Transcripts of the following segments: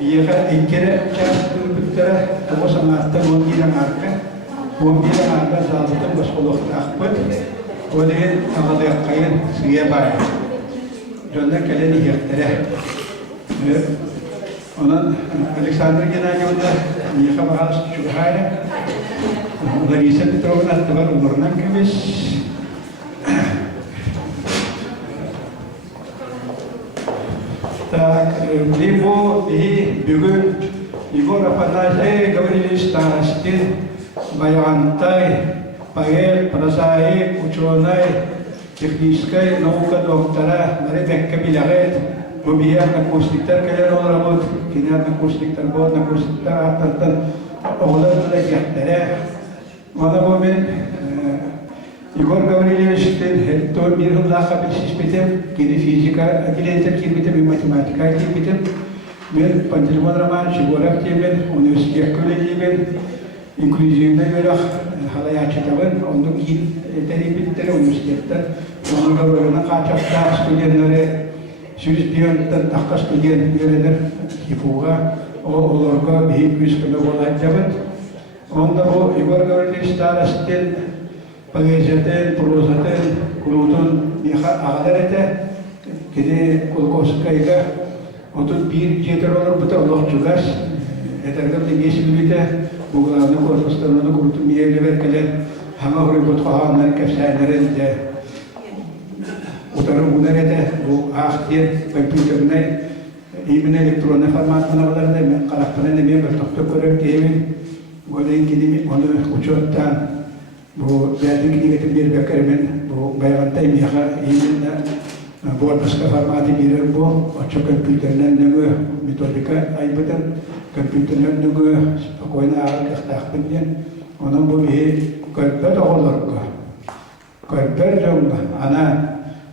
Iya ikere cara berbicara terus sangat mungkin arka zaten bersekolah takut oleh agak kain siapa jona kalian ihtiar ona Alexander gina udah ini bahas syuhara lagi setro nak tebar umurna kebis tak libo di bugul ibu rapat saya kembali listastin bayantai pakai perasai ucunai tekniskai nauka doktera mereka kebilaget mobiar nak konstruktor kalian orang ramut kini nak konstruktor buat nak konstruktor tertentu orang lagi ada mana momen Igor Gavrilyevich itu biru lah kabel sistem kini fisika akhirnya terkini kita matematika kita bir panjang raman sekolah kita universitas kolej kita inklusifnya berah halaya cetakan untuk dari pintar universitas orang orang kacak dah student dari sudut pion tentang student biar hibuga orang behibus kena bola jabat orang Igor Gavrilyevich starastin Pengisian, perusahaan, kulutun, ada ada, kini kulkos kaya, untuk bir jeder orang betul Allah juga, eterkan tinggi sebelumnya, bukan nak kulkos tanah kulutun dia lebar kalian, hanga orang betul hang nak kesana neren je, utara bukan ada, bu akhir komputer ni, email elektronik format mana mana ni, karakternya ni bertukar korek kini, boleh kini mana kucutan. Bu jadi kita biar berkermen bu bayaran time ya ini na buat pasca farmasi biar bu acak komputer nan juga metodika ay betul komputer nan juga aku ini agak tak pengen orang bu ini komputer orang komputer juga anak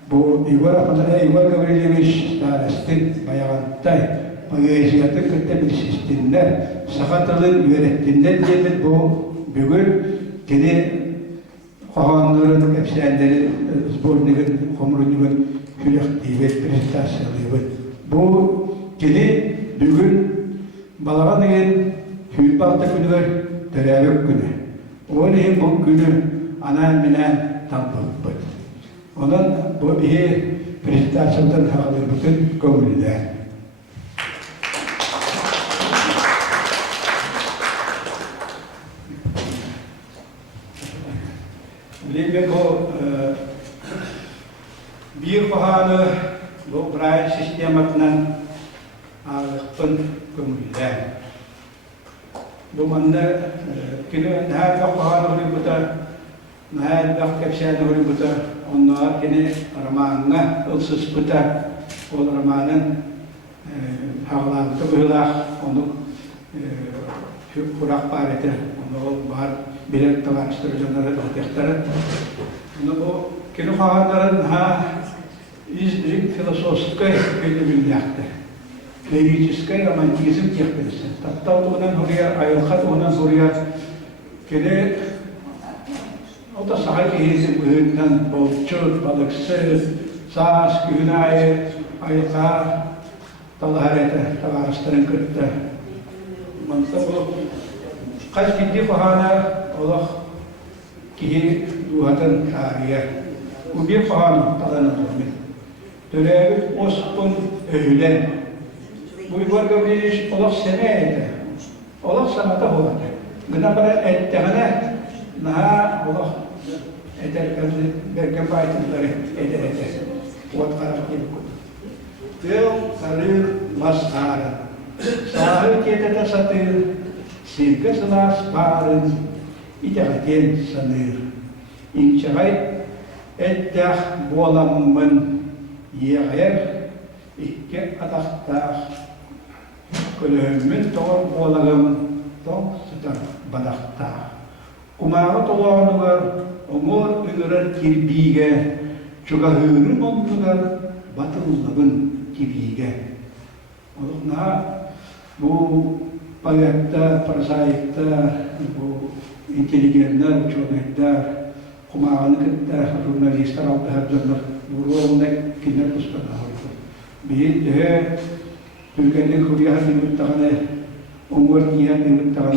bu iwara mana iwara Gavrilyevich starastin bayaran time pengisian kita bersistem dan sakatalan yuretin jadi bu betul kini Kahanların efsanları zbornların komrunun külahtivet prestasyonu. Bu kini bugün balagan dengan hüyüpakta günüler terabek günü. Onun bu günü anan minen tampılpıt. Onun bu bir prestasyondan hağılır bütün komrunlar. Liebe bu bir bahanı bu berai sistematnan alpın kemudian. Bu mana kini nahat bahanı oleh buta nahat bakapsian oleh buta onlar kini ramana ulsus buta ol ramanan havalan tebelah untuk kurak parete untuk bahar bilang telah seterusnya berdekat. Namun kini kehadiran izin filosofik ini milyakte. Logikiskai romantisme tiapkan. Tahu tunan huria ayat tunan huria kini otak sahai kehizim kehidupan bocor balakser sas kehunai ayat telah ada telah seterusnya mantap. Kas kini kehana Allah kihi duhatan karya, ubi fahan talan azmin. Terlebih ospun öğlen. Bu Igor Gavrilyevich Allah semeydi. Allah sanata oldu. Gına para ettehane, naha Allah ederken berken baytınları eder. Kuat karak yılkut. Tel sarır maskara. Sahil kita satır. Sehingga selas bareng ijahatin sanir. İnçayet etdah bolamın yer ikke adakta kölömün doğru bolalım doğru setar badakta. Kumağı dolanılar omur ünürer kirbige çoga hürüm onlular batılığın kibige. Olukna bu payakta, persayakta, bu inteligenler, uçurmaklar, kumağanıkta, jurnalistler aldı her dönemler, bu rolunda kimler tustanlar. Bir de Türkiye'nin Hürriyat Yurttağı, Umur Niyat Yurttağı,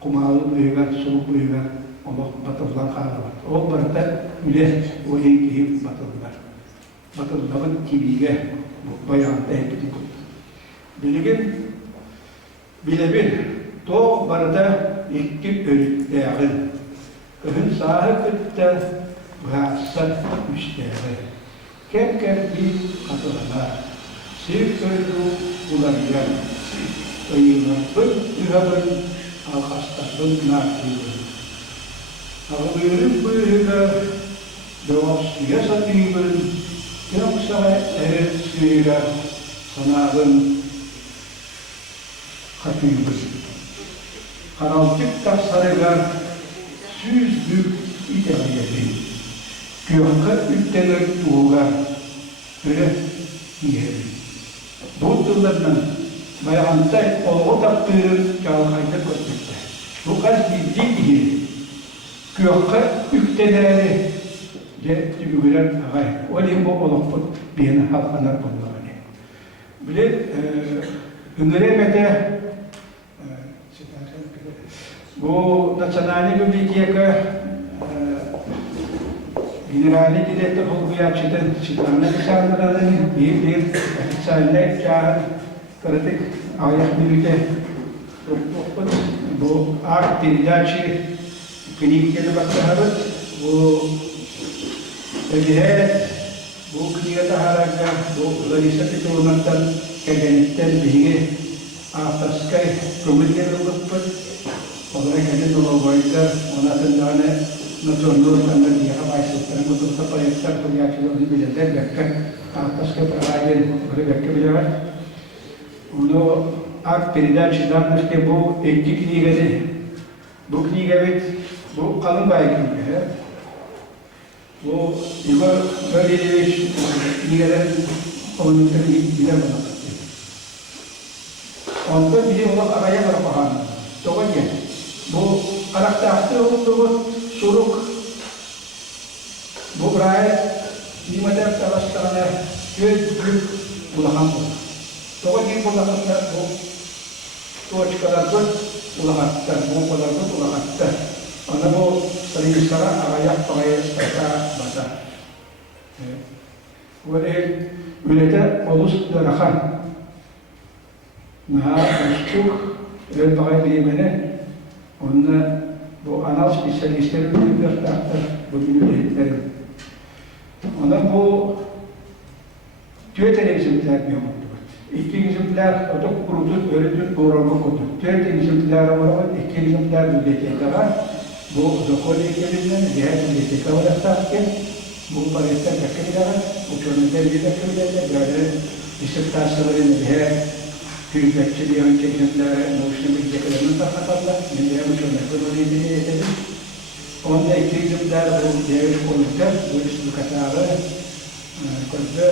Kumalı Uygar, Soğuk Uygar, Allah batırılan kalı var. O barda üle o enkihim batırılar. Batırıların kibiye bu bayanda hepsi bu. Bilgin, bilebil, to barda iki örüklerin, ön sahipte bahsat müşteri. Kem bir katılanlar, sirkörlü ulanyan, ayıların, ühabın, alkastarın naklidir. Ağabeylik buyruğu devam siyasatının yoksa eretsiyla sanağın katıyız. Karanlık tasarılar süzdük idealleri. Gökte ülkeler tuğlar öyle diyelim. Bu tıllarının bayağında oğu taktığın çalkayda götürmekte. Bu kaç bildiği gibi Gökte ülkeleri de tübülen ağay. Öyle bu olukput bir halkanar bunları. Bile Üngeremede bu Nasyonalny Biblioteka Generalny Direktör Hulguyatçı'dan Çıtlarına Kısanları'nın bir ofisyalde çağır kritik ayak birlikte bu art передачи klinikleri baktığı bu bu klinikte haraga bu Larissa Petronov'dan kegenitten bilgi ataskay komüniteler oluştur. Olarak kendi dolayısıyla ona tendane nasional tanda dia habaysetler bu da paylaşlar koyuyorlar bileler bakın ataskay parayı böyle bakabiliyorlar. Onu art передачадан işte bu iki klinikleri bu klinik bu kalın baygınlığı. Bu Igor Valievich kliniklerin komüniteleri bilemez. Onda bir olan araya berpahan. Dolayısıyla bu karakter olduğu suruk bu buraya dimana terasana göz bulahan bu. Dolayısıyla bu lakatlar bu toçkalar bulahan bu kadar bulahan. Ana bu sering sekarang araya serta bata. Oleh ülkede olus darakan. Nah, untuk lembaga bilimine onda bu anal spesialistlerin bir doktor bu bilimler. Ona bu televizyon yapıyor. İkinizimler otok kuruldu öğretim programı kurdu. Televizyon var, ikinizimler bibliotekler bu doktor ekibinin diğer bibliotekler var. Bu parayla bakıyorlar, bu çözümler bakıyorlar, böyle disertasyonların diğer hükümetçiliği öncelikler, noşun bileceklerini takmadılar. Milli Müşavir Kurulu'yu edelim. Onda ikinizimler bu diğer konuda bu üstü katarı konuda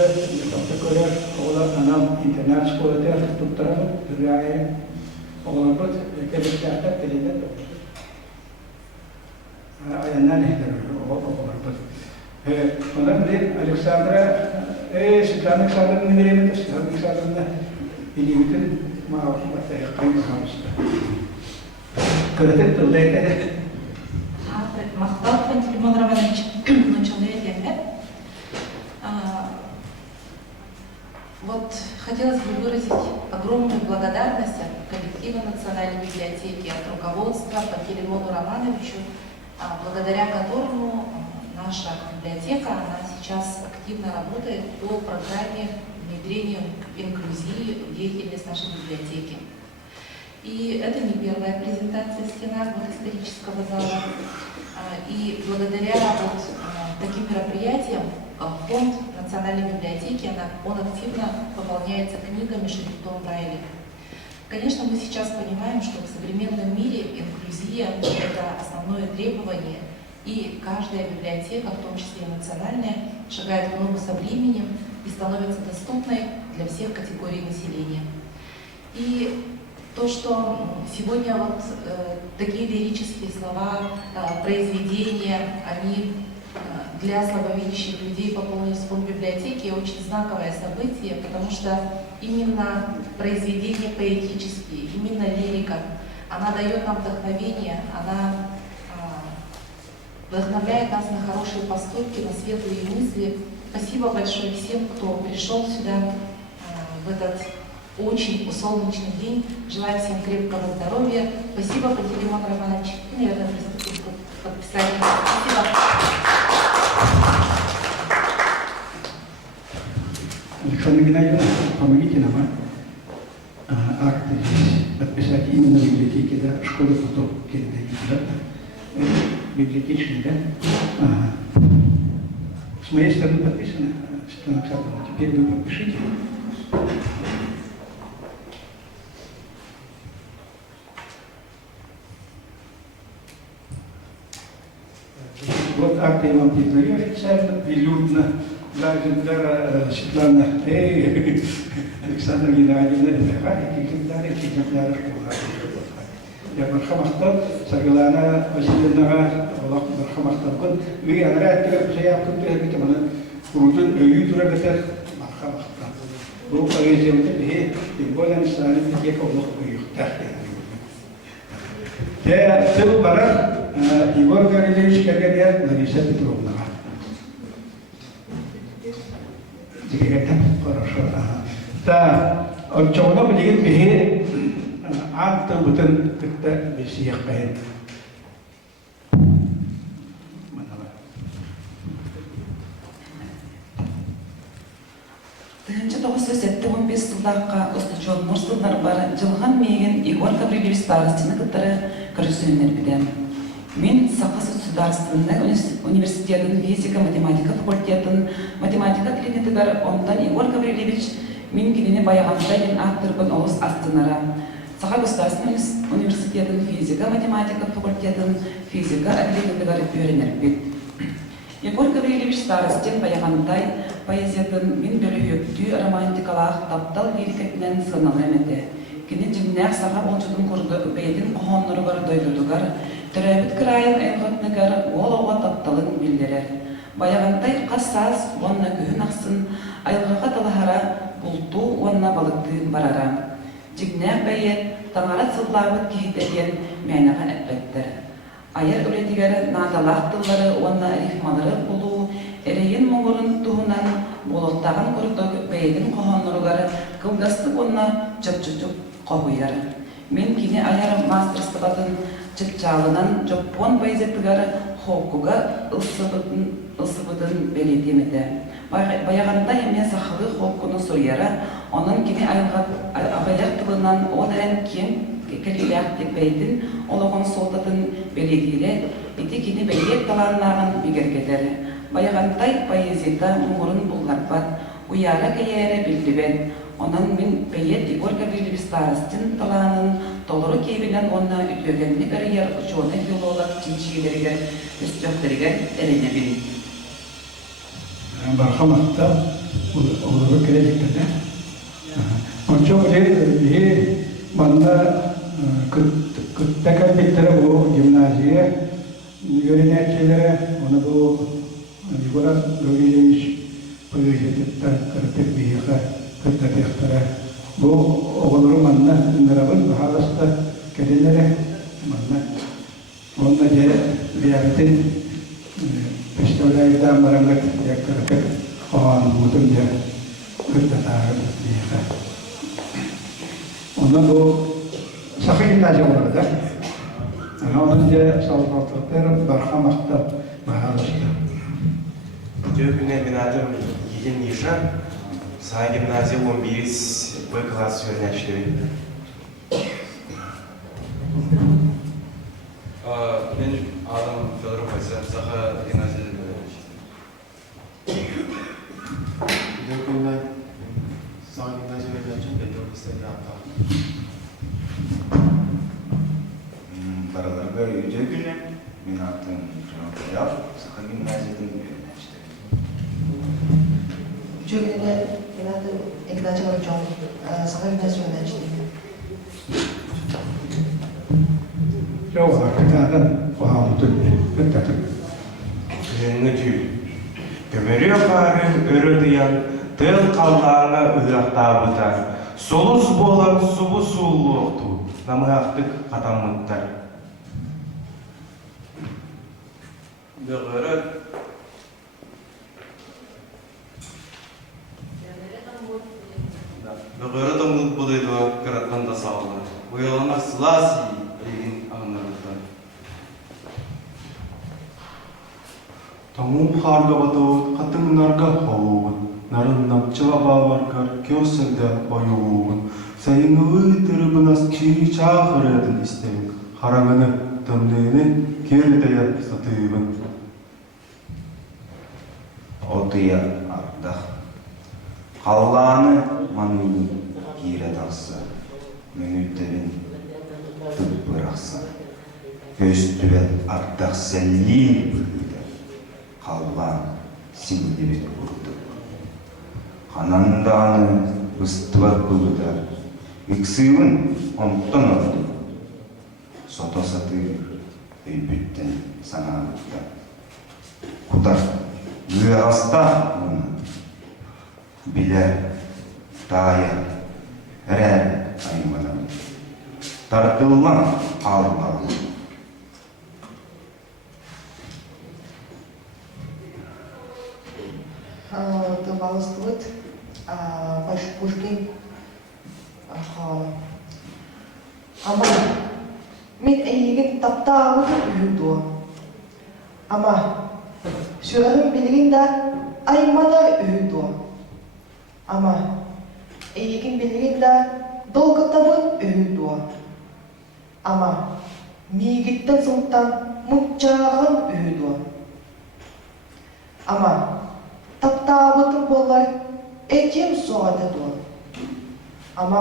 doktorlar oğlan anam internet skolada tutturan rüyaya oğlan bu kebeklerde telinde ayanlar neydi oğlan bu. Ondan beri Alexandra, Sıklan Alexandra'nın nereye Sıklan Alexandra'nın bilimin maafiyet kaymakamızda. Kritik tırlaydı. Махтал Пантелеймон Романович начал лекцию. Вот хотелось бы выразить огромную благодарность от коллектива Национальной библиотеки, от руководства Пантелеймону Романовичу, благодаря которому наша библиотека, она сейчас активно работает по программе внедрения инклюзии в деятельность нашей библиотеки. И это не первая презентация в стенах исторического зала. И благодаря вот таким мероприятиям фонд Национальной библиотеки, он активно пополняется книгами шрифтом Брайля. Конечно, мы сейчас понимаем, что в современном мире инклюзия – это основное требование, и каждая библиотека, в том числе и национальная, шагает в ногу со временем и становится доступной для всех категорий населения. И то, что сегодня вот такие лирические слова, произведения, они для слабовидящих людей пополнить фонд библиотеки очень знаковое событие, потому что именно произведения поэтические, именно лирика, она дает нам вдохновение, она вдохновляет нас на хорошие поступки, на светлые мысли. Спасибо большое всем, кто пришел сюда в этот очень солнечный день. Желаю всем крепкого здоровья. Спасибо, Пантелеймон Романович. Наверное, приступим к подписанию. Спасибо. Александра Геннадьевна, помогите нам, акты подписать именно в библиотеке, да, школы потом передадите, да? Библиотечный, да? Ага. С моей стороны подписано, Светлана Александровна. Теперь вы подпишите. Вот акты я вам передаю официально, прилюдно. Два экземпляра Светлана Александра Геннадьевна, эти экземпляры школы. Я мархамахтар, Саргалана Васильевна, мархамахтар. Вы анраттер, заявку перед мана крутун ютура бетер мархамахтар. Bu поэзияда бе болен саны тек олох уйуктар. Я тыл барар Егор Гаврилович Каганян, Лариса Петровна. Хорошо. Да, отчего мы делаем бе акты бутын как-то бесиях бен. Тыгынчы 915 жылдаққа Остачон Нұрсылдар бары жылған меген Егор Гаврилович старостины кыттары көрсөнер биден. Мен Сахас государственный университетин физика-математика факультетін математика клинитігер ондан Егор Гаврилович мен кенене баяғандайын ақтырбын оғыз астынара. Саха государственный университетин физика-математика факультетін физика клинитігер үйренер бит. Егор Гаврилович старостин баяғандай поэзиятын мен бөлігі романтикалақ таптал лирикетінен сыналы әмеді. Кені жимнәк саға олчудың құрды бәйдің қоғанларығар дойдудығар, түрәбіт кірайын әйғатныгар ол оға тапталын білдерер. Баяғантай қассаз онна күйін ақсын, айылғаға талахара бұлту онна балықтығын барара. Жимнәк бәйет таңара сыллауыт кейтелген мәйнаға әппеттір. Айыр өлетігері надалақ тыллары онна рифмалары болу, әрейін мұңырын туғынан болықтағын құрды бәйдің қоғанларығар кылгастық онна чөп-чөп қоғыйар. Мен кені аяр мастерстыбатын чыпчалынан жоппон байзеттігары хоқуға ылсыбытын белетемеді. Баяғанда еме сақылы хоқуны сойары, оның кені ағаяқ тылынан одайын кем кәлеләқ деп бәйдің, олығын солтатын белетері, еті кені бәйет таланнағын бігергедері. Баяғандай поэзияда мұңырын бұлғарпат, уяра кәйәрі білдібен. Онан мен бәйет Егор Гаврилович старостин таланын толыры кейбінен онна үтөгенлік әрігер ұчуаны филолог чинчигелерігер үстіқтерігер әріне білін. Бархаматта олығы келеліктеді. Ончо біле манда күттәкәл беттері бұл гимназия үйренәтчелері, оны бұл Егор Гаврилович поэзияда кірпек бейіға кыртатыяқтара. Бұл оғылыры манна нырабын бағаласты кәделері манна. Онда же биябетін представляйда мараңғат яқтарықыр оған бұтын же кыртатағын бейіға. Онда бұл сақы гимназия олар да. Онда же салғалтықтар бархамақты бағаласты. Дöküne binadım yedin nişan, sağ gimnaziya 11 B klası öğrencileri. Ben Adam Fedorov Aysel, Saha gimnaziya öğrencisi. Döküne sağ gimnaziya öğrencisi Petrov İstediğat'ta. Paralar böyle döküne, ben attım Canoğlu'ya, Saha gimnaziyadan öğrencileri. Cümlede genelde ekranca olacağım, sana bir nasıl öğrenciyim. Çok hakikaten pahalı tuttu. Ünlü tüy Көмөрө бары өрөдüyan тыл қалдағына ұяқтабыдар. Солыз болан субы суылуқту, намыақтық қатамыттар. Бөгөрі томлық бұдайды қыраттан да сауылы. Бұйылана сылас егін ағынларыдан. Тамум харга бату қатыңнарға хауын, нарын напчыла баваргар кёсілді байуын. Сайыңы тырыбынас ки чағыр әдін істеуін, хараңыны тымдыйны кердея сатыйбын. Отыя ардақ. Қалланы мануын кире тақсы, мүніттерін тұп бұрақсы. Көстүрет ардақ сәллейін бұлды. Қаллан сіңдебет бұлды. Қанандағаны бұстыбат бұлдар. Үксуын онттан орды. Сота саты өйбіттен санағытта. Құдар үйағаста мұны. Білер, тая, әрәр аймадан. Тартылған қалғалы. Тывалыстывыт Пушкин ханы. Ама мен әйеген таптауы үйді. Ама сүрәғын білген да аймана үйді. Ама әйеген білген да долгытабын үйді. Ама мейгеттен соңттан мұнчағын үйді. Ама таптауытын болар әтем соғады дуан. Ама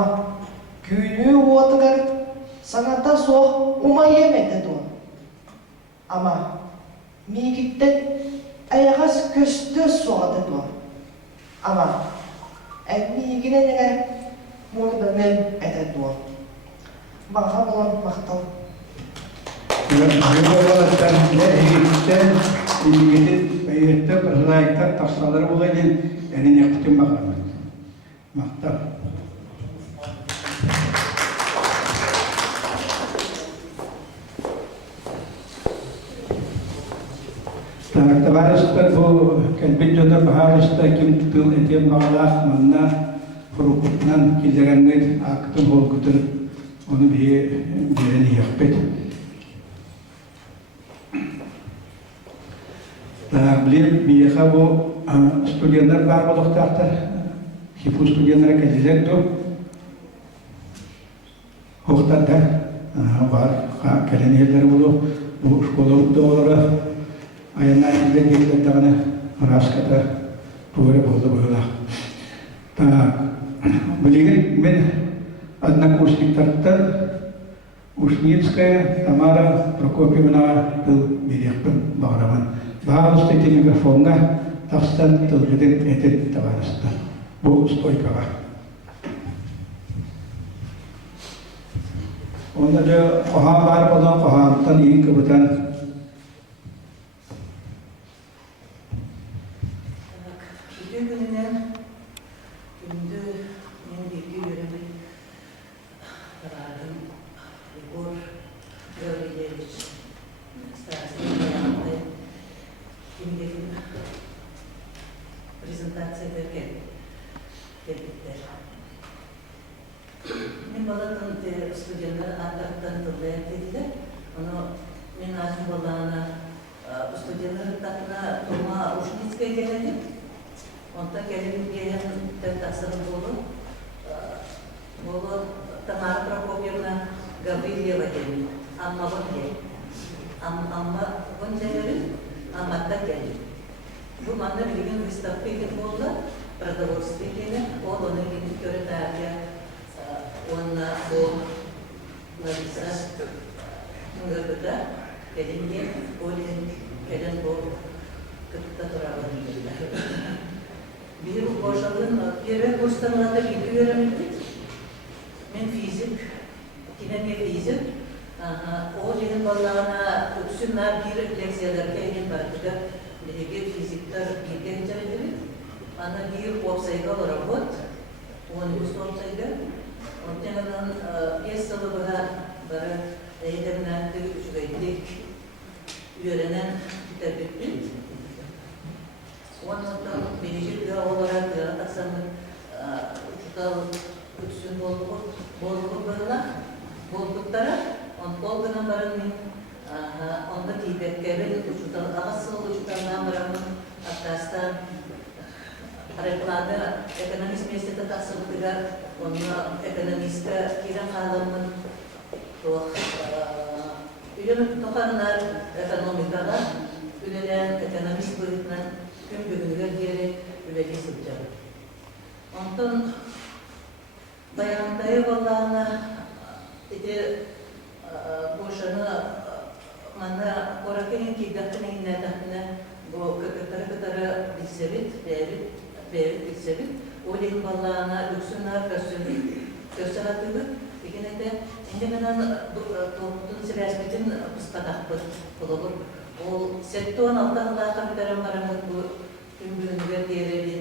күні отығар саңата соқ умайем әді дуан. Ама мейгеттен аяғас көсті соғады дуан. Ама әмейгінен әңір мұңдымен әді дуан. Баға болан мақтал. Үйгөлаттан егеттен егетін бәйетті бірлайықтар тақсалары болайын әнен еқтен бағамын. Мақтал. Тағыртабарыстар бұл кәлбет жодар бағарыста кем тұтыл әтем бағалақ манна құрықытынан келдерәңгіл ақтын бол күтір оны берен еқпет. Білем бейеқа бұл студенттер бар болықтақтар, хипу студенттері кәдезек ду. Оқтардар бар кәлен елдері болу, бұл школа ұлды аяна елден елдердіғаны раската бөрі болды бұйыла. Білеген мен однокурсниктарттан Ушницкая Тамара Прокопьевна был берекпін бағырамын. Бағалысты телеграфонға тақстан тұлғыден әтет таварысты. Бұл стойкаға. Онда жа қоға бар болан қоғамтан ең көбітан. Үйде күнінен күнді мен берге өремін Радым Егор Гаврилевич Старостин баянды кімдегін презентация берген келдіктер. Мен балатын студенттер аттарттан тұлдайық деділер. Оны мен азым баланы студенттер тақына Тома Ушницкая келеді. Онда келіп келген тәтасырым болу. Болу Тамара Прокопьевна Гаврилева келді. Амма бұн келді. Амма бұн келді. Амматта келді. Бұл манда білген выставка екен болды. Продовольствие келді. Ол оны келді көрі тәрге. Онна бұл Лариса Мұңғырдыда келінген келін бұл күтті тұрағын келді. Bir boşalığın yere kurstanlarda bilgi veremedik. Ben fizik, yine fizik. O benim ballarına Üstünler bir leksiyalar keyin barıkıda bilgi fizikler bilgi içerikleri. Ana bir opsayga olarak bot. Onu üst opsayga. Ondan piyasalı bara eğitimler de ücretlik öğrenen kitaplık. Ondan birinci bir olarak aksamın uçtal üstün bolluklara bolguna barın onda tibetkerin uçtal asıl uçtaldan barın atastan Reklada ekonomist meslekte tasarlıklar, onunla ekonomiste kira kalımın ülüm tokanlar ekonomikalar, ülelen ekonomist boyutuna tüm bugünler diğeri üleli sıcak. Ondan bayandayı vallahi ide boşanı mana orakenin kidakını innetakını bu kadar bilsevit, bilsevit, olayın vallahına lüksünler gösteratlığı, ikine de indemeden toplumun siyasetin pıskataklı olur. O sektörün altında kapitaran paramız bu tüm bugünler diğerleri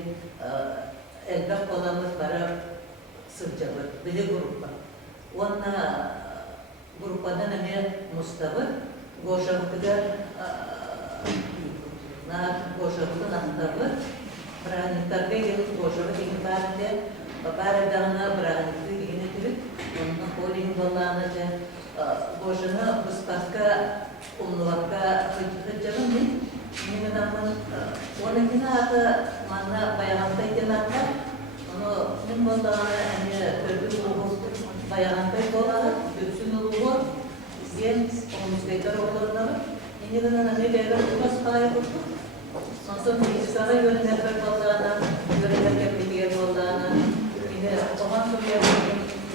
elbette olanlar para sırcalar, bile grupa. Ona grupadan ne Mustafa, Goşavık'ta Goşavık'ın anahtarı, Braniktar'da gelip Goşavık ikibarinde, Babaradağına Branik'ta yönetilip, onun polin dolanı Goşanı Buspaska, Umluvak'a hıccanın değil. Benim namın, onun yine adı bana bayanında idilatlar, onu benim dolanı öbür bayanında dolanı, göksün oluyor, izleyen omuzdakiler olanları, yine de ne beyler Buspaska'ya kurdu. Sonra bilgisayara yönelenler dolanı, yönelenler bilgiye dolanı, yine zaman sonra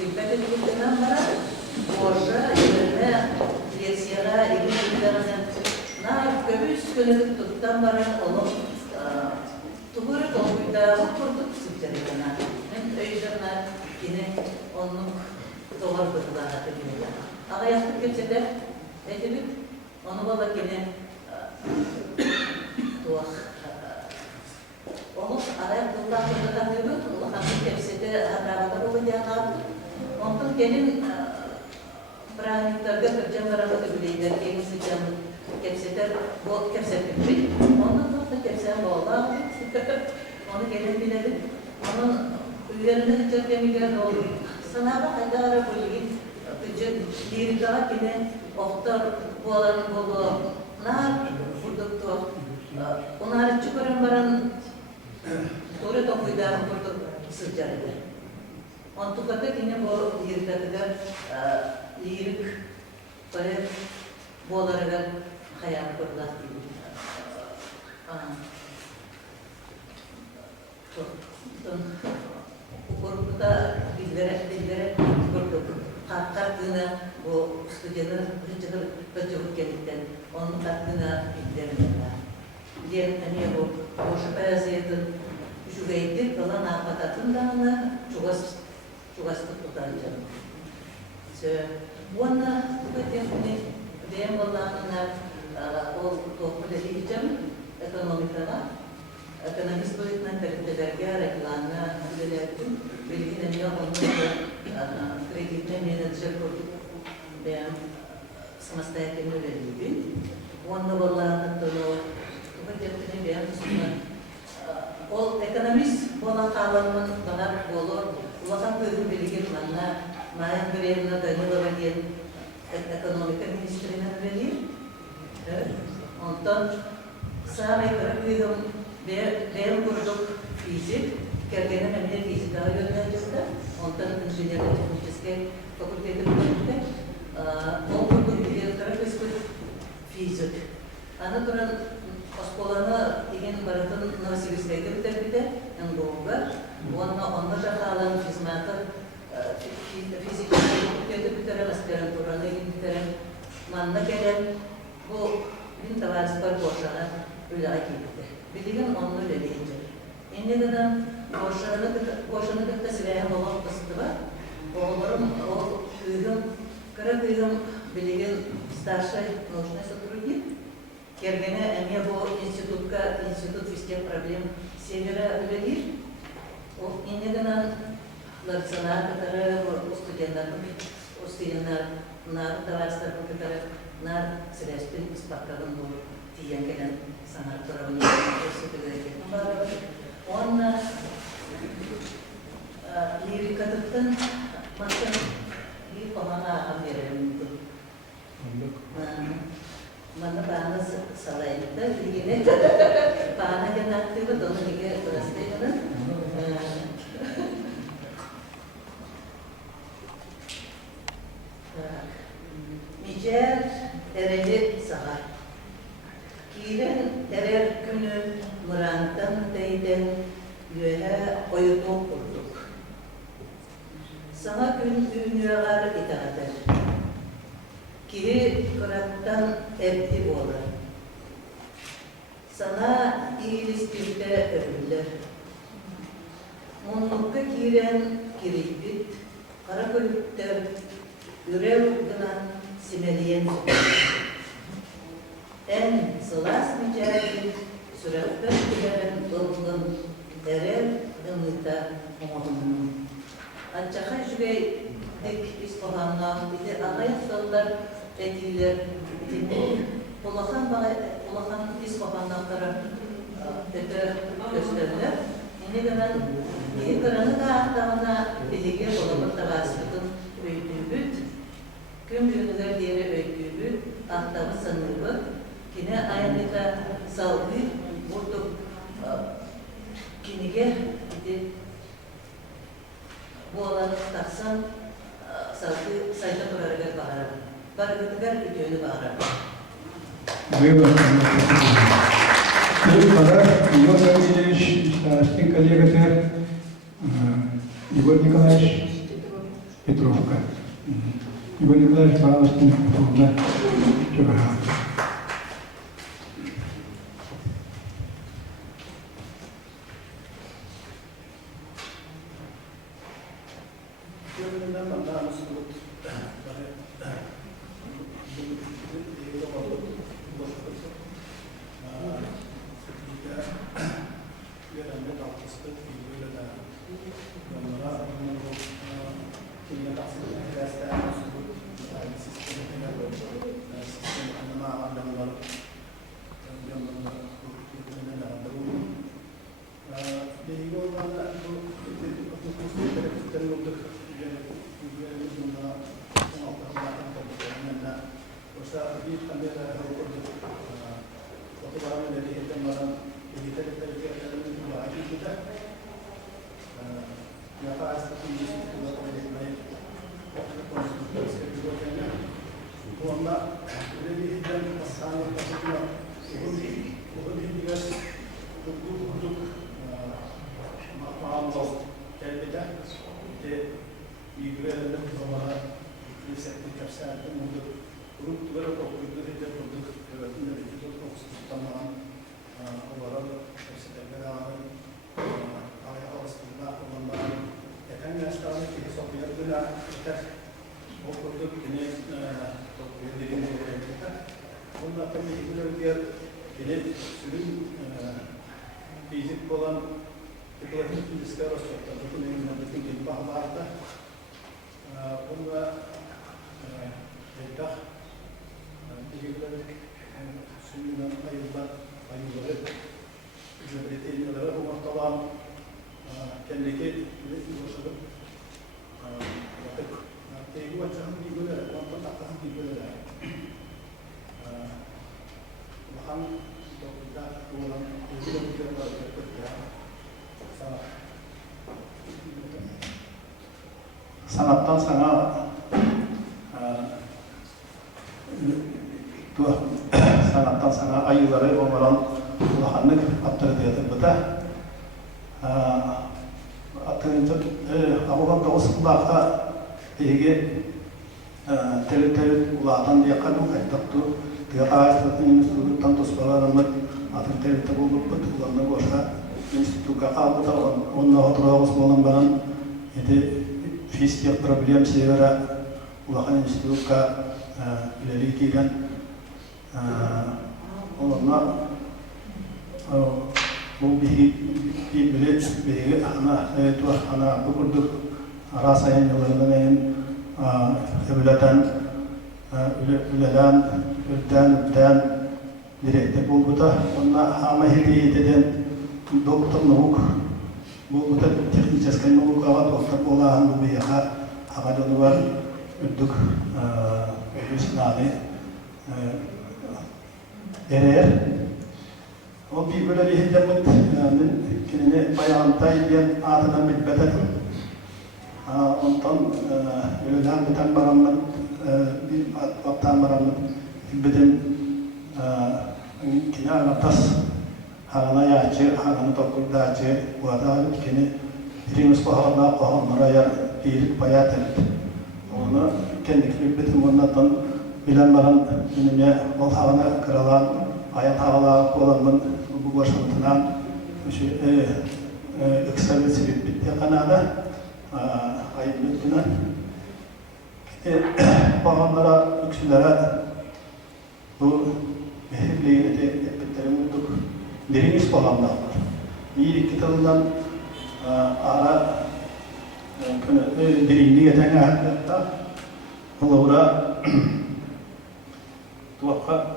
dikkat edildiğinden bana, borca, yerine, leksiyara, ilgilenlerine, göbüş gönüllük tuttan baran olup, tuğuru topluyda kurduk sıkçalıkına. Hem öyle yine onun doğal bırakılan hatırlıyorlar. Ama yaptık geçede, edilip, onu baba yine doğal. Onu araya kullandıklarını görüyordu. Allah'ın tepside hatıraları olacağını ondan gelin Braniktar'da kırcan barabatı bileyler, kendisi canlı tepside bol tepside ondan sonra tepsiden bolda onu gelin bilelim. Onun üzerinde hıcak demiler oldu. Sana bak hadi ara böyle hıcak bir daha yine oftar boğaların bolu nar vurduktu. Onlar çıkarın baran doğru topuyda vurduk sıcakta. Ontukada yine bu yirgatiler lirik böyle boğalara hayal kurdular. Grupta bildirerek kurduk. Katkına bu stüdyoları hıcıdır bacılık gelikten onun katkına bildirirler. Diğer hani bu boşu beyazıydı. Şu gayettir kalan afatatından çuvastık tutanacağım. Bununla benim olanlar o topluluğu edeceğim ekonomikana. Ekonomist boyutuna kalitede reklamına ilerlettim. Bilginin yok onları kreditle menajer kurduk. Ben samastayken öğrendim. Onunla vallahi tuvaletini ben sonra o ekonomist bolan kalanın bana olur. Ulaşan bölüm bilgin bana Mayan Grevna Danilova diye ekonomika ministrine verir. Ondan sağ ve kırık benim kurduk fizik, kerkenin emniyet fizik daha yönlendirdi. Ondan inженерный технический fakültede birlikte o kurduk kırık fizik. Ana duran Oskolanı igen baratın Novosibirsk'te bitirdi, Angola. Onunla şakalan hizmeti fizik fakültede bitiren, aspiranturana bitiren, manna gelen bu bin tavazıklar boşana öyle akibiydi. Bildiğin onu öyle deyince. Enne'den boşanı kırkta silayan olan kısıtı var. Oğullarım o kıyım, kara kıyım bildiğin starşay noşuna satırırken Кергене әме бұл институт физтех проблем севера үлелер. Ол иннегенен ларцана катары студенттар товарыстар катары нар средствен испаккадан бұл тиян келен санар тұрауын он лирикатыптын мақтан bir komana ağam verelim. Bana bana salaydı da ilgili bana genelde bu donuyla burası değil mi? Micer ereli sahar. Kiren erer günü Muran'dan deyden yühe oyunu kurduk. Sana gün dünya'lar itaatler. Kiri kırattan ebdi olur. Sana iyilistirde övüller. Monlukka kiren kirikbit, kara kulüpter, ürev gınan simeliyen en sılas mücadil, sürekler kiren ılgın, erer gımıta muğunun. Açaka jüvey dik iskohanlar, bir de ağay sollar etiler, Ulakan iskohanlarlara öte gösterirler. Yine hemen bir kıranı da ahtamına bilgi olamır tavasıdın öydüğübüt, kümbüğünüler diğeri öydüğübüt, ahtamı sanırlı. Yine ayrıca salgı vurduk kinige bu alanı taksan salgı sayda durarak bağırar. Bargıtıgar ütüğünü bağırar. Егор Васильевич, старостин коллега, Егор Николаевич Петровка. Егор Николаевич, пожалуйста, Петровна. Sanattan sana sanattan sana ayıları olan ulahanlık abdülediyetin bıda atınca ağulan da osundağda ege telit ulağdan diye kadın kaydaktı diye ağaçlatın instituttan tosbalarımı atın telitte bulup bıtıklarını boşa institutka aldı onunla hatırağız olan bana физтех проблем севера улахан институтка илери кирен Onunla bu bir ana kurduk arasayın yollarından üleden direkte bulguda onunla hama hediye eden doktor navuk bulguda teknikçesken navuk ağa doktor olağan bu beyağa ağa donu var üddük üstünade erer o bir böyle bir hiddemet kendine bayantay diyen adına bilbededim ondan üleden biten baranlar bir attan baranlar bilbedim kini anlatas hana yaçı, hana tokuldaçı, bu adam kini birimiz pahamlara yer bir bayat edip onu kendi bilbedim ondan bilen baran benimle ol hana kıralan ayet havalar olanın bu başlıktan şu ekselesi bitti kanada ayet bittiğine pahamlara yükselere bu mehirliğini de ettiklerini unuttuk. Derimiz pahamlar var. Bir iki tılından ara derinliği yeten hayatta olavura tuakka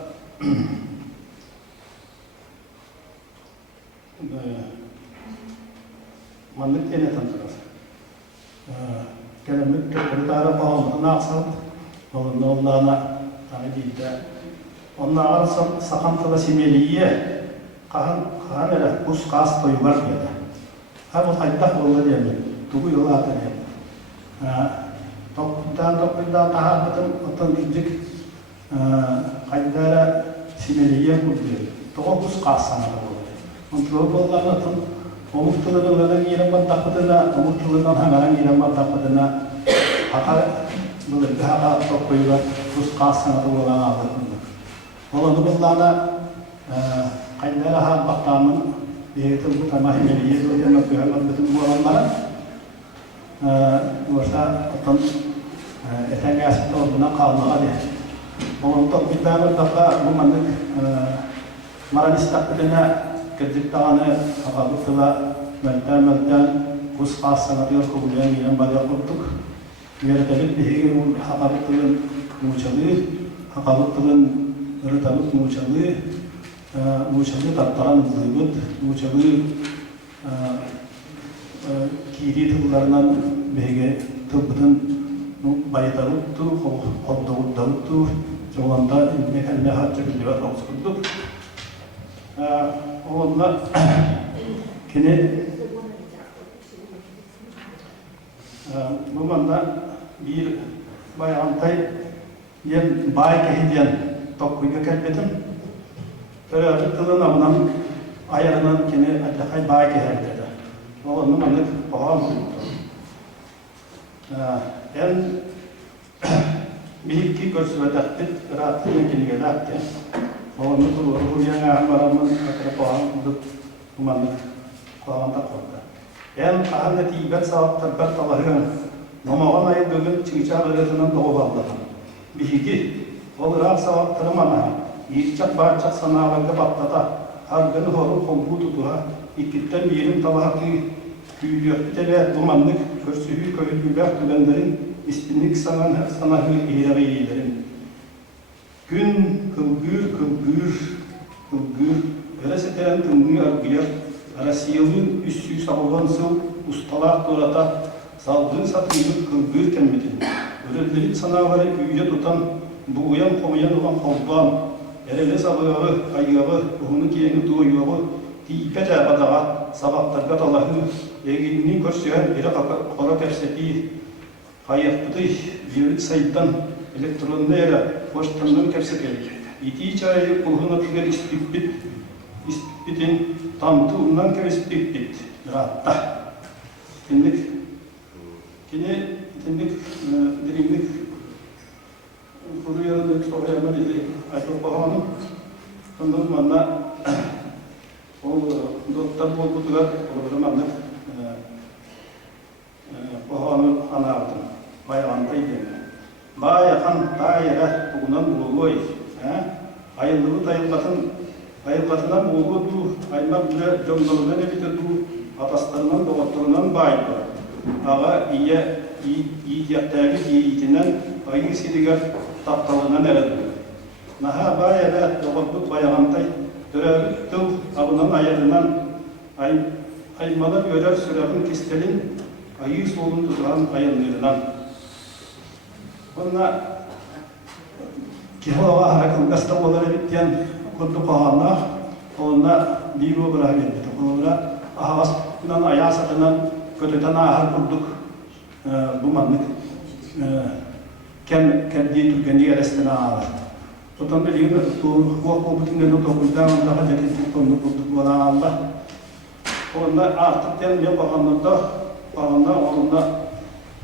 manlık dene tanıdılar. Gelemlik köprüdara pahamlarına aksal onun oğullarına tanı değil de onlar arasam sakantılı simeliye kahan ele kus kas toyular diye. Ha bu haydak oldu diye mi? Tuğu yola atı diye. Tokuddan taha batın otan gidecek haydara simeliye kurduyor. Tuğu kus kas sana da oldu. Untuk oğullarına atın omuktuluğundan yirem batakuduna, omuktuluğundan hangaran yirem batakuduna haka bu haka tokoyular kus kas sana da oldu. Olanı bunlarla kaynlara ha baktamın diyetim bu tamahimeli yedoyan yapıyorlar bütün bu olanlara varsa otan eten gasıkta olduğuna kalmağa diye. Onun topiklerle daha bu manlık maran istakbirine gıcık dağını hakalıkla melten kus khas sanatıyor kubulen yine bada kurduk. Yöretelik bir hakalıklığın muçalı, hakalıklığın rıtalık muçalı tatlaran zıybıt, muçalı kiri tıklarından bege tıbbıdın bayıdalıktı, koddalıktı, çoğunda mekelle harcı bildiğer olsunduk. Onunla kini bu manda bir bayantay yen bay kehidiyen tokkuyga kelbedim. Törördük tılın avından ayarından kini adakay bay keherdedi. Onun manlık paha mı? En bir iki görsüvedektit, rahatlığına kini gelakti. Onun buraya amaramın akara paha mı? Bu manlık paha takıldı. En kahan netiber sağlık tabbat Allah'ın namagan ayı bölüm çıkıcağı belirtinden doğu bağladım. Bir iki olarak sağlık tırmana, yiyecek bağıracak sanalarında battata, her gün horu kombu tutuha, ikitten yerim talahakı küylüyöktü de bu manlık körsühü köylüler tülenlerin ispinlik sanahı ileri iyilerin. Gün kılgür, öyle tümünü argıya, Arasiyelin üstü sağlanan sıl ustalar doğrata, salgın satıylık kılgır kelmedin. Öğretlerin sanaları üye tutan, bu uyan komayan olan kalban, erele sabıyağı, ayyağı, ruhunu kiyeni doğuyağı, tiyipet abadağa, sabahtarga talahı, eğilinin körsüyen biri kara kefseti, hayaktıdı, bir sayıdan, elektronda yere, boştandan kefseti. İti çayı ruhuna tüger ispitbit, tam tuğundan kefseti, rahatta. Tindik dirimlik kuruyor da soğuyama dedi ayıp bahanım. Ondan sonra o doktor buldular o zaman bahanım anardım. Bayantaydı. Bayakan daire tuğundan buluyor. Ayıldığı tayılbatın Ayılgatından oğlu du, ayman bile jomdoluna ne bite du, ataslarından doğatlarından baydı. Ağa iye yaktağını iyitinden ayı siligar taptalığına nerede. Naha bayada doğatlık bayağantay, dörevdül abının ayarından aymana görer sürahın kistelin ayı solun tutulan ayınlarından. Bununla Kihova harakın gastamoları bitiyen kurdu kahanlar, onunla liru bırakıldı. Onunla ahasından ayağı satılan kötüden ahar kurduk bu manlık kendi Türkiye'ni yerestine ağır. Otan da liru bu bütünlerini toplumdan daha cedid kurduk bana Allah. Onunla artık den yapanında onunla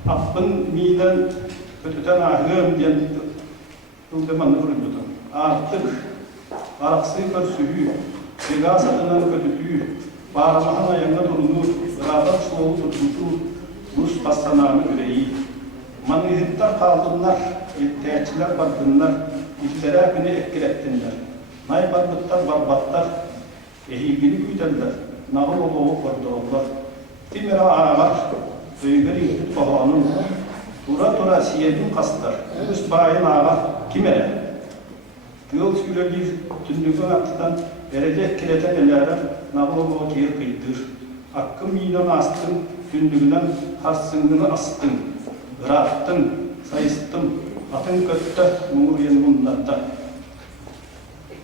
akbın miden kötüden ahırım diyen Ultemanlı kuruldu. Artık araksı körsühü, siga satılan kötühü, bağırmahan ayağına durulur, beraber soğuk tutucu, Rus pastanağını üreyi. Manihittar kaldınlar, iltihçiler bardınlar, ilterapini etkilettinler. Nay barbıttar barbattar, ehilgini büyüderler, nağıl oluğu kordururlar. Timira ağalar, öygür ilgit babanın, Tura siyedin kastar, üst bayın ağa kimere? Yıl süre bir tündüğün aktıdan verecek kilete belere nağıl o kıyır kıydır. Hakkım milan astın, tündüğünden harsıngını astın. Bıraktın, sayıstın, atın kötte, mumuriyen bunlarda.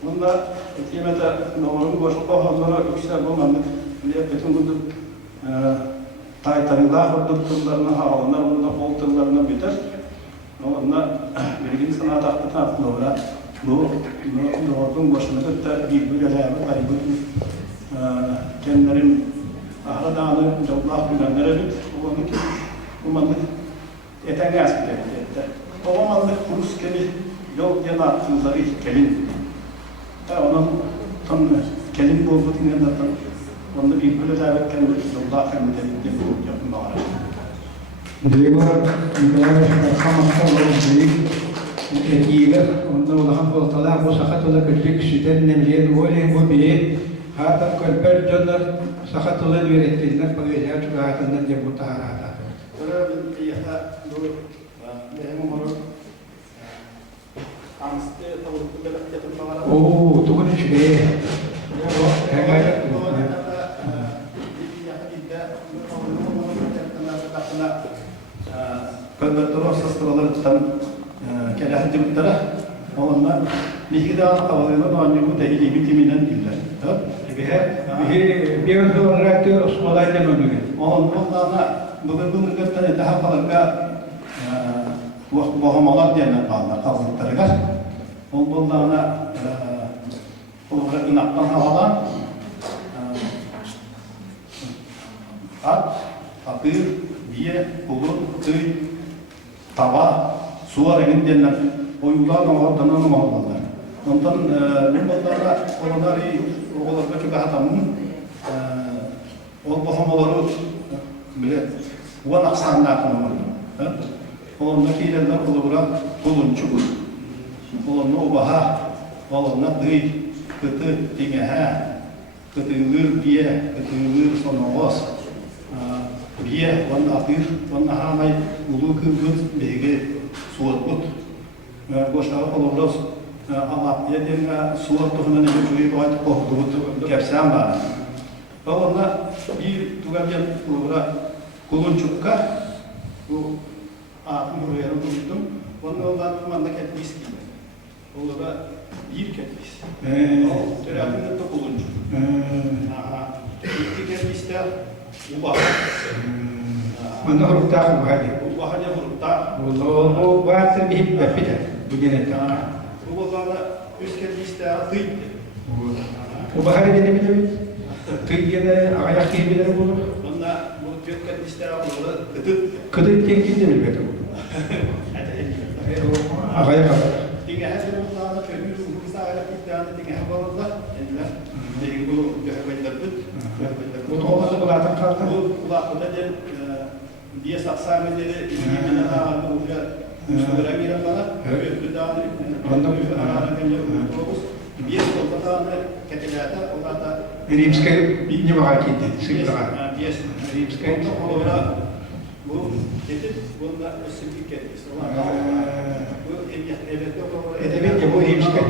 Bunda etimete doğrunun boşluk oğlanlara yüksel olmanlık, bile bütün bunu Taytanında hurduklarına havalanlar, onda oltırlarına biter. Onda bilgin sanat akıtı akıllara bu doğrunun başına da bir bölelerde kaybı kendilerin ahra dağını Allah güvenlere bit. Umanlık eten yaskıda etti. Ovamanlık kurus kemi yol yana attığınızları kelin. Onun tam kelin boldu dinlerden onda bir bölelerde kendi Allah kendine bu yapma var. Duygular, kamakta olacak etiğiler, onda olan voltalar, bu sakat olan küçük sütten nemliye doğru bu biri, hatta kalper canlar sakat olan ürettiğinden paylaşıyor çünkü hayatından diye bu taharata. Sonra bir yata bu benim umarım angstı tavuklu belak yapın bana. Oo, tukun içi. Hemen. Kalbertoro sastralarından kelahat cebutlara onunla nihide havalarına doğanca tehlikeli bitiminden diller. Bir öncü olarak diyor Osmanlı'yla mı? Onunla bugün bu nükletten daha fazla bohamalar diyenler kaldıkları. Onlarla olarak inaktan havadan at, akır, biye, kulun, tüy, tava, su arayın denilen oyunlar oradan olmalılar. Ondan bu ballarla oğulları çok hatamın o bohamaları bile ulan aksanlar tanımalı. Onundaki ilerler oğulları kulun çukur. Onunla obaha, onunla tüy, kıtı, dingehe, kıtığılır biye, kıtığılır sonoğuz. Biye, onun akır, onun ahamay ulu kıvgıt bege suatut. Boşağı olurlar ama yedin suatuğuna ne bir boyut kohtuğut kepsem var. Onunla bir tuğabiyen uğra kuluncukka bu ağın buraya tuttum. Onun olan kumanda ketmiş gibi. Uğra bir ketmiş. O terapinde de kuluncuk. İki ketmişte ubah. Mana hurufta bu hadi. Ubahnya hurufta. Bu bahasa bir beda. Begini. Bu bana üst ketmişte tıydı. Bu bahar ne bilir? Tıyıda ayak gibiler bu. Bunda bu üst ketmişte uğra kıtıt. Kıdık tenkil de bilir bu. Ayak kadar. Tiga hari bunda köylü bu ayak iddianı tiga havalda. Ediler. Jadi bu göhebet terbit. Bu olmasa bu zaten kaldı. Bu kulakta dia saksameleri ilgilenen ağırlı uca üstüne giren bana. Öbür dağını. Bunda bir ağırlı geliyor. Bir solda Римская не вагаките, сыграла. Римская. Это ведь его римская.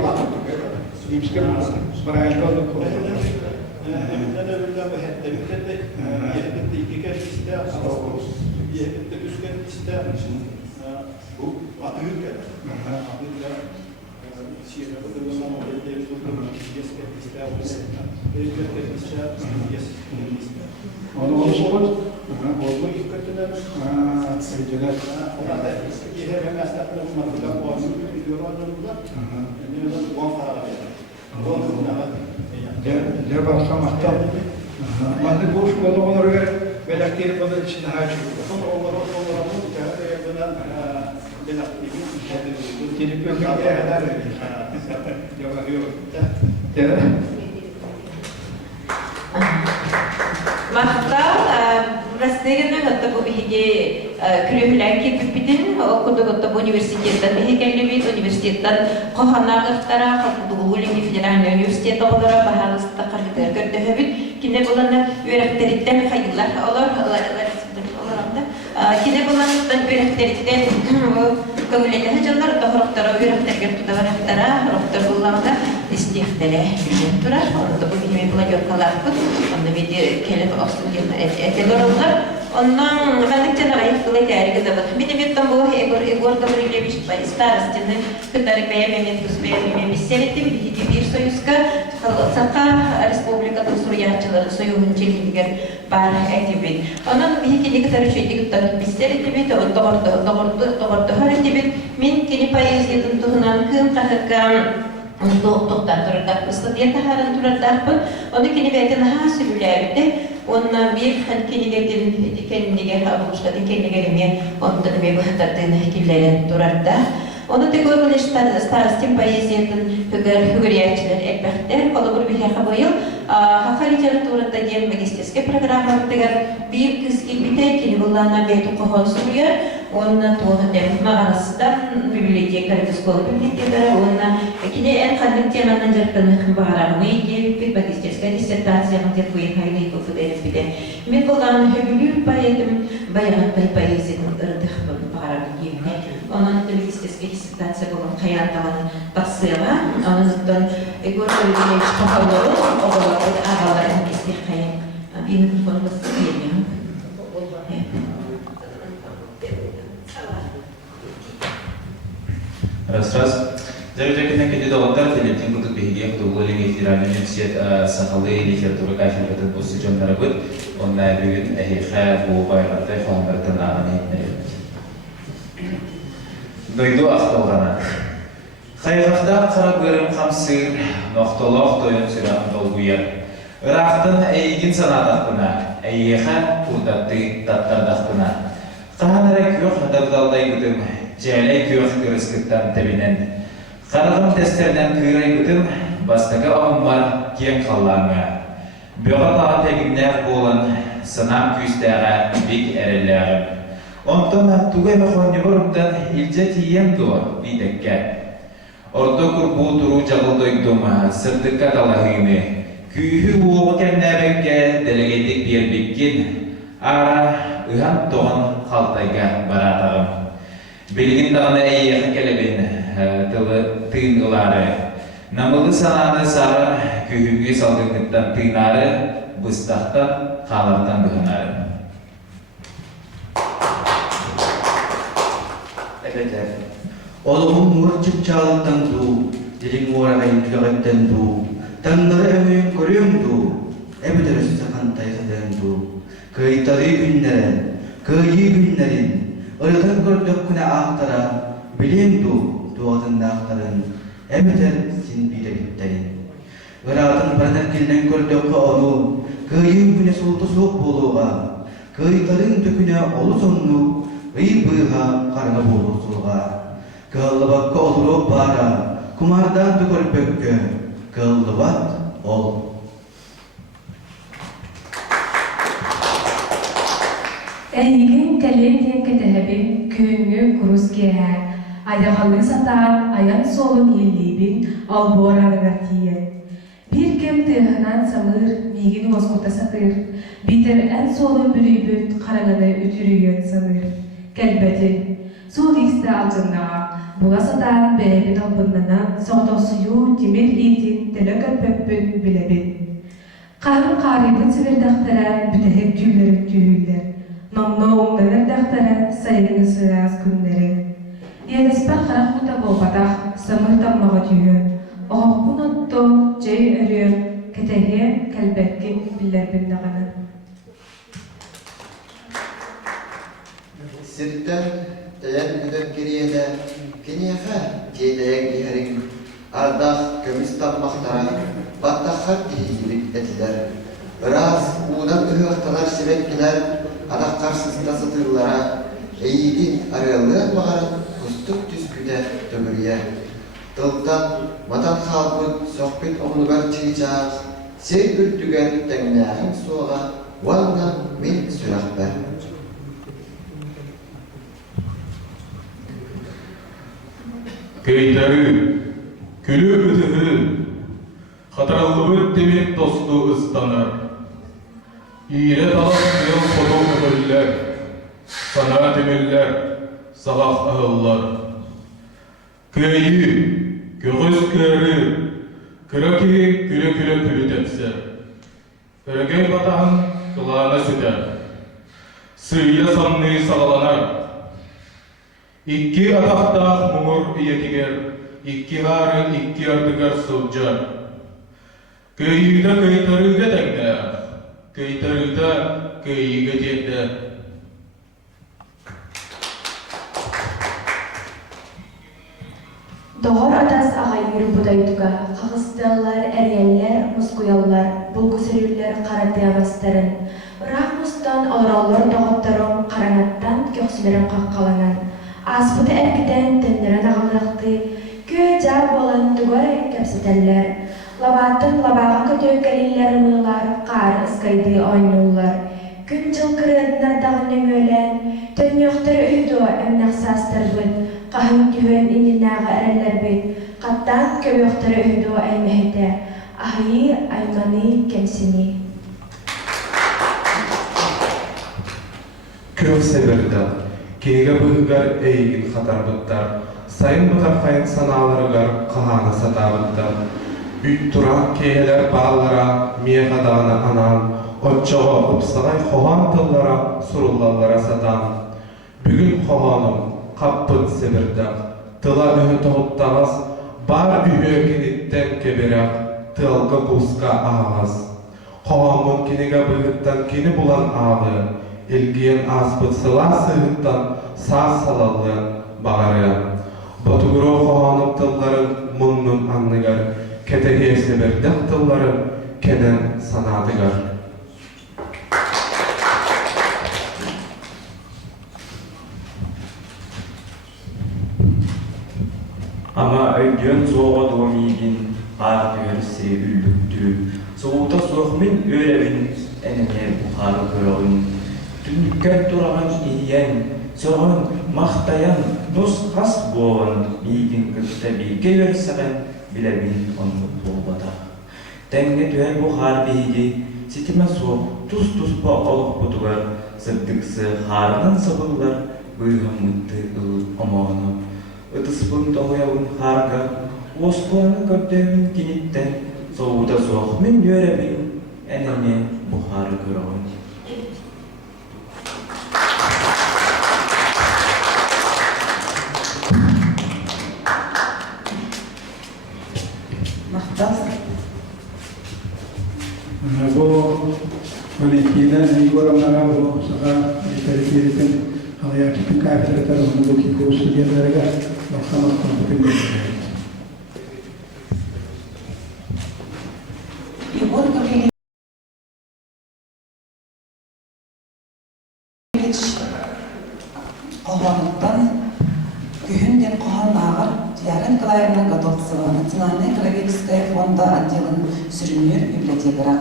Римская правильно. Он спорт? Я вам сам остал. Мазы буш болоорга белактир болон чинахачу. Телефон я говорю. Мақтал, растегеннен отта бу биһиге күлүһүләки бүппитин окудугутта университеттен биһигеллибит университеттен коханагыфтара хакудугулини федеральный университет олора баһалыста каргытыр көрдөһөбүт кине буланы үйрәктериттен хайыллар олорамда кине буланы үйрәктериттен көңүләтәһе жаллар тохороктора үйрәктергер тудаварактара роктор булларда истихтеле билен тура онда бу биһиме плагиаткаларбыт онда биде келеп остуден этелороллар оннан гадыктен айыктылы тәригидебит бидебеттен бу Егор Гаврилевич старостины кытары бәйәмемен түспәйәмемен бисселеттен биһиге бир союзга Сака республикада суруячылар союзун чегингер бар әйтибит онан биһиге никтары чөйдигиттен бисселеттебит тогорды харитибит мен кини поездиятын туһунан кым кахыккам тоқтар тұрардар ыстыдия тахарын тұрардарпын оны кені бәйтін ха сүріләбіді онна бір кенігерден кенігер абылышқадың кенігеріме ондан мен бұқтардығын хекелерін тұрарда оны да көргілі старостин поэзиятын хүгіриятчылар әлбәқтер қолы бір бігеға бойыл хақа литературада ден магистерский программардығар бір кіз келбіті кені бұллана бәйті қоғын сұруяр онна туғы дәм мағанасыдан библиотека школа библиотекалары онна кені ән қандың теманын жартаны бағарағыны егеліппет магистерская диссертацияның деп бұйын көпіделіп біде мен болғанын хөбілер поэтім баяғаттай поэзияның ұрдық бағарағын еміне онын магистерская диссертация болған қаянталаны тақсыға онын Егор Гаврилевич қоғалары оғалары ағаларын естер қаян бір микрофон басты бермең Раз. Зарубежные кандидаты филиппин будут бегать до Уоллинги федеральный университет Сахалы литературы кафедры посещен на работу. Он на бюджет эхе по байрате фондартан аны. Дойду автогана. Хайрахта қарабырым қамсыр ноқтолақ тойын сүрән долгуяр. Ирақтың әйгін санадақтына, әйеха құлдатты таттардақтына. Қағанара көк дағдалдай күдім, жәлей көк көріскіттен тәбінен. Қарағым тестерден күйрей күдім, бастығы ауынмар кен қаллаңа. Бөғат аға тәгімнәр болын, сынам күйістәға бек әрілләғім. Онтан тугай мақуанны бұрымдан илжа тием дуа бидекке. Орто күрбу туру жағылдойдым сырдыққа талағыны. Күйі оғы кәмнәбәкке дәлегетік бербеккен. Ара ұған тоғын қалтайға баратағым. Белгін дағына әйеқі кәлебен тыйынғылары. Намылы сананы сары күйіге салдыңдықтан тыйнары, бұстақтан қалардан бұғынары. Oğlumun murçuk çağlıktan du, dilin uğrağayın tülağıtten du, tanrı emeğin koruyum du, ebederiz sakan taysadan du. Kıytalı günlerin, ırgın gördük güne ahtara, bilin du, duadında ahtarın, ebeder sin bile gitterin. Irak'ın pranakilden gördük onu, kıyın güne sultu soğuk buluğa, kıytaların döküne olu sonlu, ıybığa karına bulu sulğa. Kıllıbakka olurup bara, kumardan tükürpökkö, kıllıbat ol. Әйгін кәлем ден кәтәләбін көңі күріз кеәр, айдағалын сатар, аян солын елдейбін, албор арыға тиен. кем тыахынан самыр мигин оскута сатыр. Битер эн солы бүрүйбүт караңаны үтүрүйөн саныр. Кэлбети. Сол исте алжыннаға. Була сатаан бэребит албыннанан соғдосую тимир иитин теле көрпөппүн билебин. Қарын қарибын сібірдақтара бүтәхет күйлерін түйілдер. Номно оңданырдақтара сайыны сыраз күндері. Едеспен қарақ мұнда болбатақ самыр таммаға түйі. Оғықпын отто жай өрі кәтәге кәлбәткен білдербін дағаны. Сирттен тәйен күден кериеде кенеға жейдәйін ехерін ардақ көміс тапмақтара баттаққа дейілік әтілер. Біраз уынан үхіқталар себепкелер адақ қарсысында сытырлара әйігін арылығын мағарын күстік түскүді төгірге. Тылтан матан халқын соқпет оңлығар чыйчақ сен үртіген тәңнәғын соға уанна мен сұрақ бәр. Кейтәрі, күлі үтігі, қатарылығы демек досты ұстанар. Ире талап ел қоду үмірлер, сана темеллер, сағақ ағылар. Көйі, көгіз көрі, күрі күлі тәпсір. Өргей батағын қыланы сүтер. Сүйі самны сағаланар. Икки атақтақ мұңыр иетігер, икки ғары икки ардығар сұлжар. Көйігі көйтарыға тәңді, көйтарыға көйігі текді. Doğar atas ağayırı budaydıga, қағысталар, әрелер, мұскуялар, бұлгүсірілер қаратыявастарын. Рақ мұстан олраулар доғыттырым қаранаттан көксілерін қаққаланан. Аспыды әркіден тәндірін ағылықты, көй жар болын түгөр кәпсетәлер. Лабатын лабаға көтөккәлілер мұлар, қар ұскайды ойнулар. Күн жыл кырыдынардағын өңөлен, төньоқтыр үйді әмнақсастыр бұд. Қағын түйін ининағы әрәлер бет, қаттан көбіқтір үйді әймәйді, ағайы айманы кемсіні. Көк сәбірді, кенеге бұғығар әйгін қатар бұттар, сайын бұтар қайын саналарығар қағаны сатабыттар. Үт тұран кейелер бағалара, меғадағына анам, отчоға ұпсағай қоған тыллара, сұрулалара сатам. Бүгін қоғаным, қаппын сібірдіқ, тыла үхі тұғыттағыз, бар үйі кенеттен кеберек, тылғы құсқа ағыз. Қоғамын кенеге бұғыттан кені бұлан ағы, елген аспыт сыла сығыттан сар салалы бағары. Батуғыру қоғаным тылларын мұнның анныгар, кәтеге сібірдіқ тылларын кенен санадығар. Ama öydön soğuğa doğumigin qar görse üllüktü. Soğuta soğumin öğrevin enene buharı kırağın. Tünükket durağın iyen, soğun maqtayan nus has boğun. Migin kıttabi geverseğen bilebin onu boğbata. Tenge tühen buhar beydi, sitime soğuk tuz ba olup budugar. Sırtıksı harının sabırlar, bıyğın mıttı ılıp amanı. Ыдыспын тоғыяуын қарға, осқыланы көптеуін кенеттен, соғуда соғымен өребін, әнеме бұқары көрауын. Мақталсың. Бұл Валентина Егоровнаға бұл саға етәрі Алаяқтың кафедра тарafında bu ki kursuliyelere baksamak kompetentler. Егор Гаврилович Қоғамыттан күйінден қоған ағыр Тиарин Николаевна Готовцева, Национальный Кровический фонда отделын сүрінер библиотекара.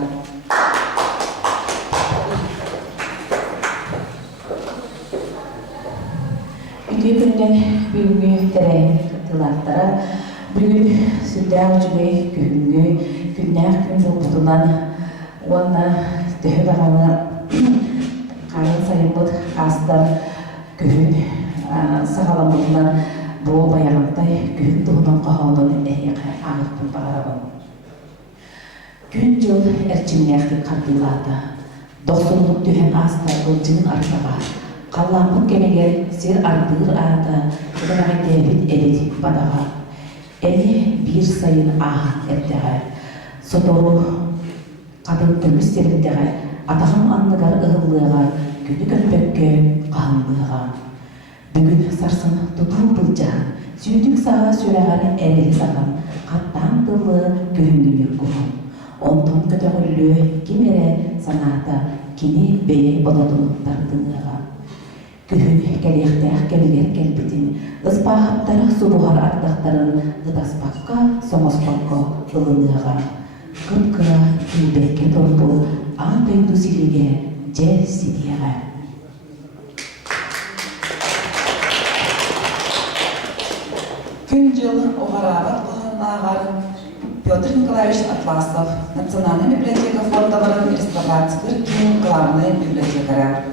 Күнден бүгінгі тәрәйін тылақтара, бүгін сүрдәң жүгей күнгі күннәр күн болбутунан уонна төһө бағаны қарын сайымбыт астар күн сағаламытынан бұл баяғантай күн туғынан қағалдан әйеқі ағықпын бағарабын. Күн жыл әрчімнәқті қардылады. Доқсынлық түйен астар бұлжының артаға. Қалламын кемегер сер ардығыр ағыда құдағай дәбіт әлет бадаға. Әне бір сайын ағын әрдіға. Сотору қадын түрміс серіндіға. Атағым анныгар ығылыға. Күні көппекке қағылыға. Бүгін сарсын тұтыл бұлжаған. Сүйдік саға сөйләғары әрелі саған. Қаттан тылы күйінгінер күхім. Онтон көтөғілі кемере саната кені бейе болодылықтардыңыға. Күхін кәлектәқ кәлілер кәлбетін, ұспағаттары сұлуғар ардақтарын ұдаспаққа, соңоспаққа ұлыныға. Күн-күра күлбәкке торбу, аң пәйді силеге, жер сидеға. Күн жылы оғарабат қылынағарын Петр Николаевич Атласов, Национальная библиотека фондовых реставраций, Ким, главная библиотекаря.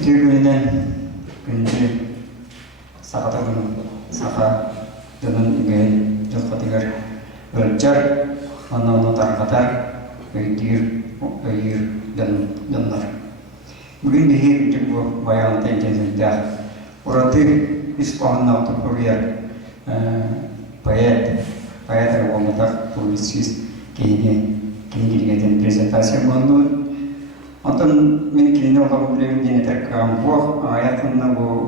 Күнінен күнді сақатығын сақа дұнын үйген жылқытығыр өлчар, анауны тарқатар, өйір дұнлар. Бүгін бейі күтік бұл баяғынтай кезінде ұраты испағын аутып көргер поэт болмадақ публицист кейінген презентация болуын. Антон мен кейіне оған білемін дене тәркіған бұл аяқында бұл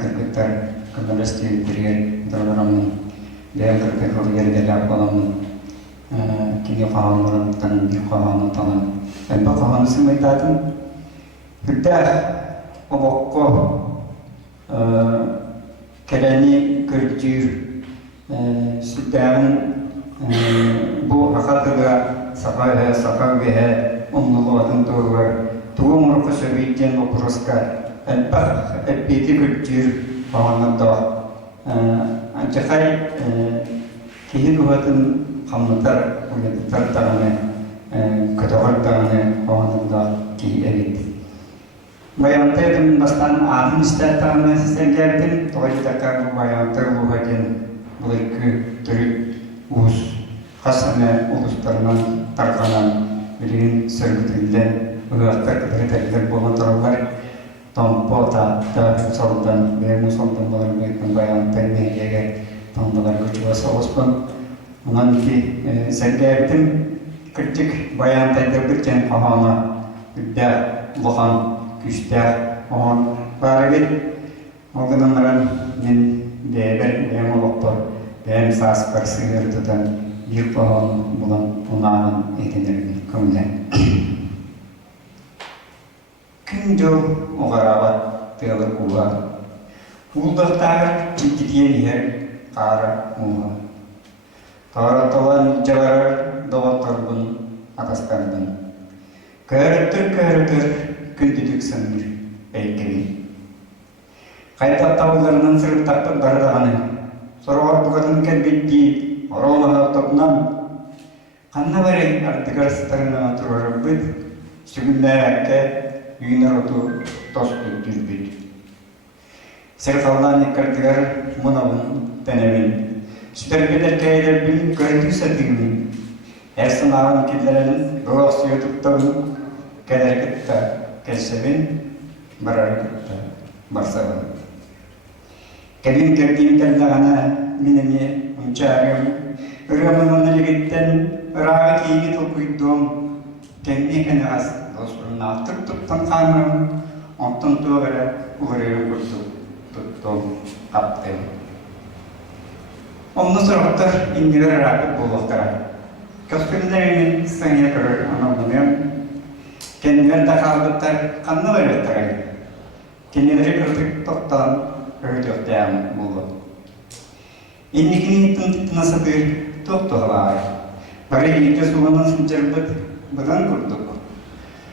кіргіттар көмірісті біргер дұрғырамын. Бәйін кіргіт көргердері апаламын. Кейіне қағанларын таңын бір қағанын талын. Әлбі қағаны сымайтатын. Күлді обаққы кәрәні көрдір сүттәғын бұл ақатыға сақауға онлылығын тұғыр. Туғым ұрқы сөбейттен вопроска әлбақ әлбеті күлттер бағанында. Анчақай кейін ұғатын қамнытар, ұйыдықтар тағыны, көтіғар тағыны бағанында кей әбет. Баянтайдың бастан ағын істер тағыны сізден кәрдің, тоғайтаққа баянтай ұлғаден бұл екі түрік ұз қасыны ұлыстарынан тарқанан Билин сөргүтүлден ыгактар кытырытарлар болгон туралар томпо таатта солдан берни солдан болар бекин баянтай мегеге томбалар көчүгө соғоспун. Онан ки сергептин кырчык баянтайда бирчен кахана үддә лохан күчтә он барыбит огынымран мен дебер демолоктор бем сас парсыгыр тутан bir pahalı bulan onların edinirdi kömle. Күнжол оғараbat тылы уға. Улдықтар чекетен ер қары уға. Таратылан жағарар доғаттарбын атастардың. Көріптір күндідік сыңыр әйкеме. Қайтап тауларынан сырыптақтық бардағаны. Сұрғар бұғатын кәлбетті Оромаға топнан қанна бәрі артығарыстарына тұрары бұд, сүгіндер әкке үйінер оту тосты дүрбід. Сәрқалдан екартығар мұнавын тәнемін. Сүтәргедер кәйдер білін көрді сәтігімін. Әрсін ағын кедерінің бұғақ сүйетіптауын кәдер күтті кәлсебін барар күтті барсабын. Кәбін кәрден кәлдағана менеме ұнчарым. Ürümünün ilgitten ırağı kiyini topuyduğum kendi kendiğaz dostluğuna tuttan kanırım, ondan tuğra uğrayım tuttum, kaptım. Ondan sonra da indiler ırağı buluklara. Köskünlerimin sanya kırır anlamıyorum. Kendiler de kaldıklar kanlı verirler. Kendileri kırdık toptan öldüklerim buldu. İndikini nasıl bir Doktorlar, Паригите суғанын сынчырбыт бұдан күрдік.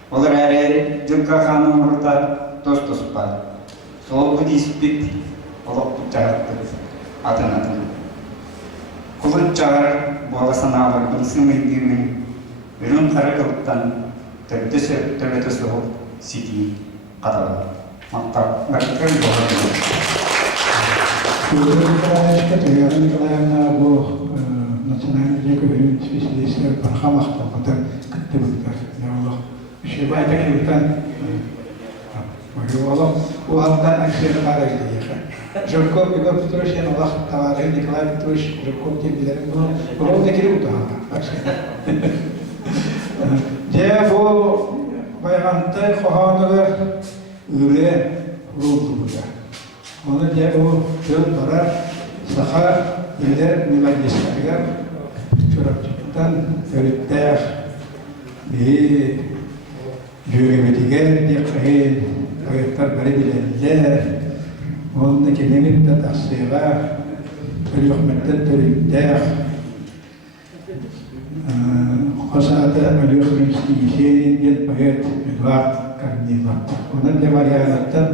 Олар әрі жылға қаның ұрта дос-дос бар. Сол бұд еспет олық бұд жағырттық атын. Құлын жағыр боласын алырдың сыңайдығын үрін қары қылыптан төбеті соғып сети қатады. Мақтап, ғарқын болғаны. Татьяна Николаевна был национальный декабрь специалист по хамахту, который как-то еще в этом витан. У Алдан аксер парай диеха. Жирков Игорь Петрович я Аллах товарищ Николай Петрович Жирков тебе был такие утага. Я был баянтай хоханагар үле рулдуга. Оны де о төн бара саха илер мемлекеттер чурапчыктан өттәр би жөребетигер де кайын аяктар бары билерлер оны кенемит та тасыга ölüxmette törüktəx Qasada ölüxmüsti işeyin bir poet Eduard Carnivor. Onun de varianattan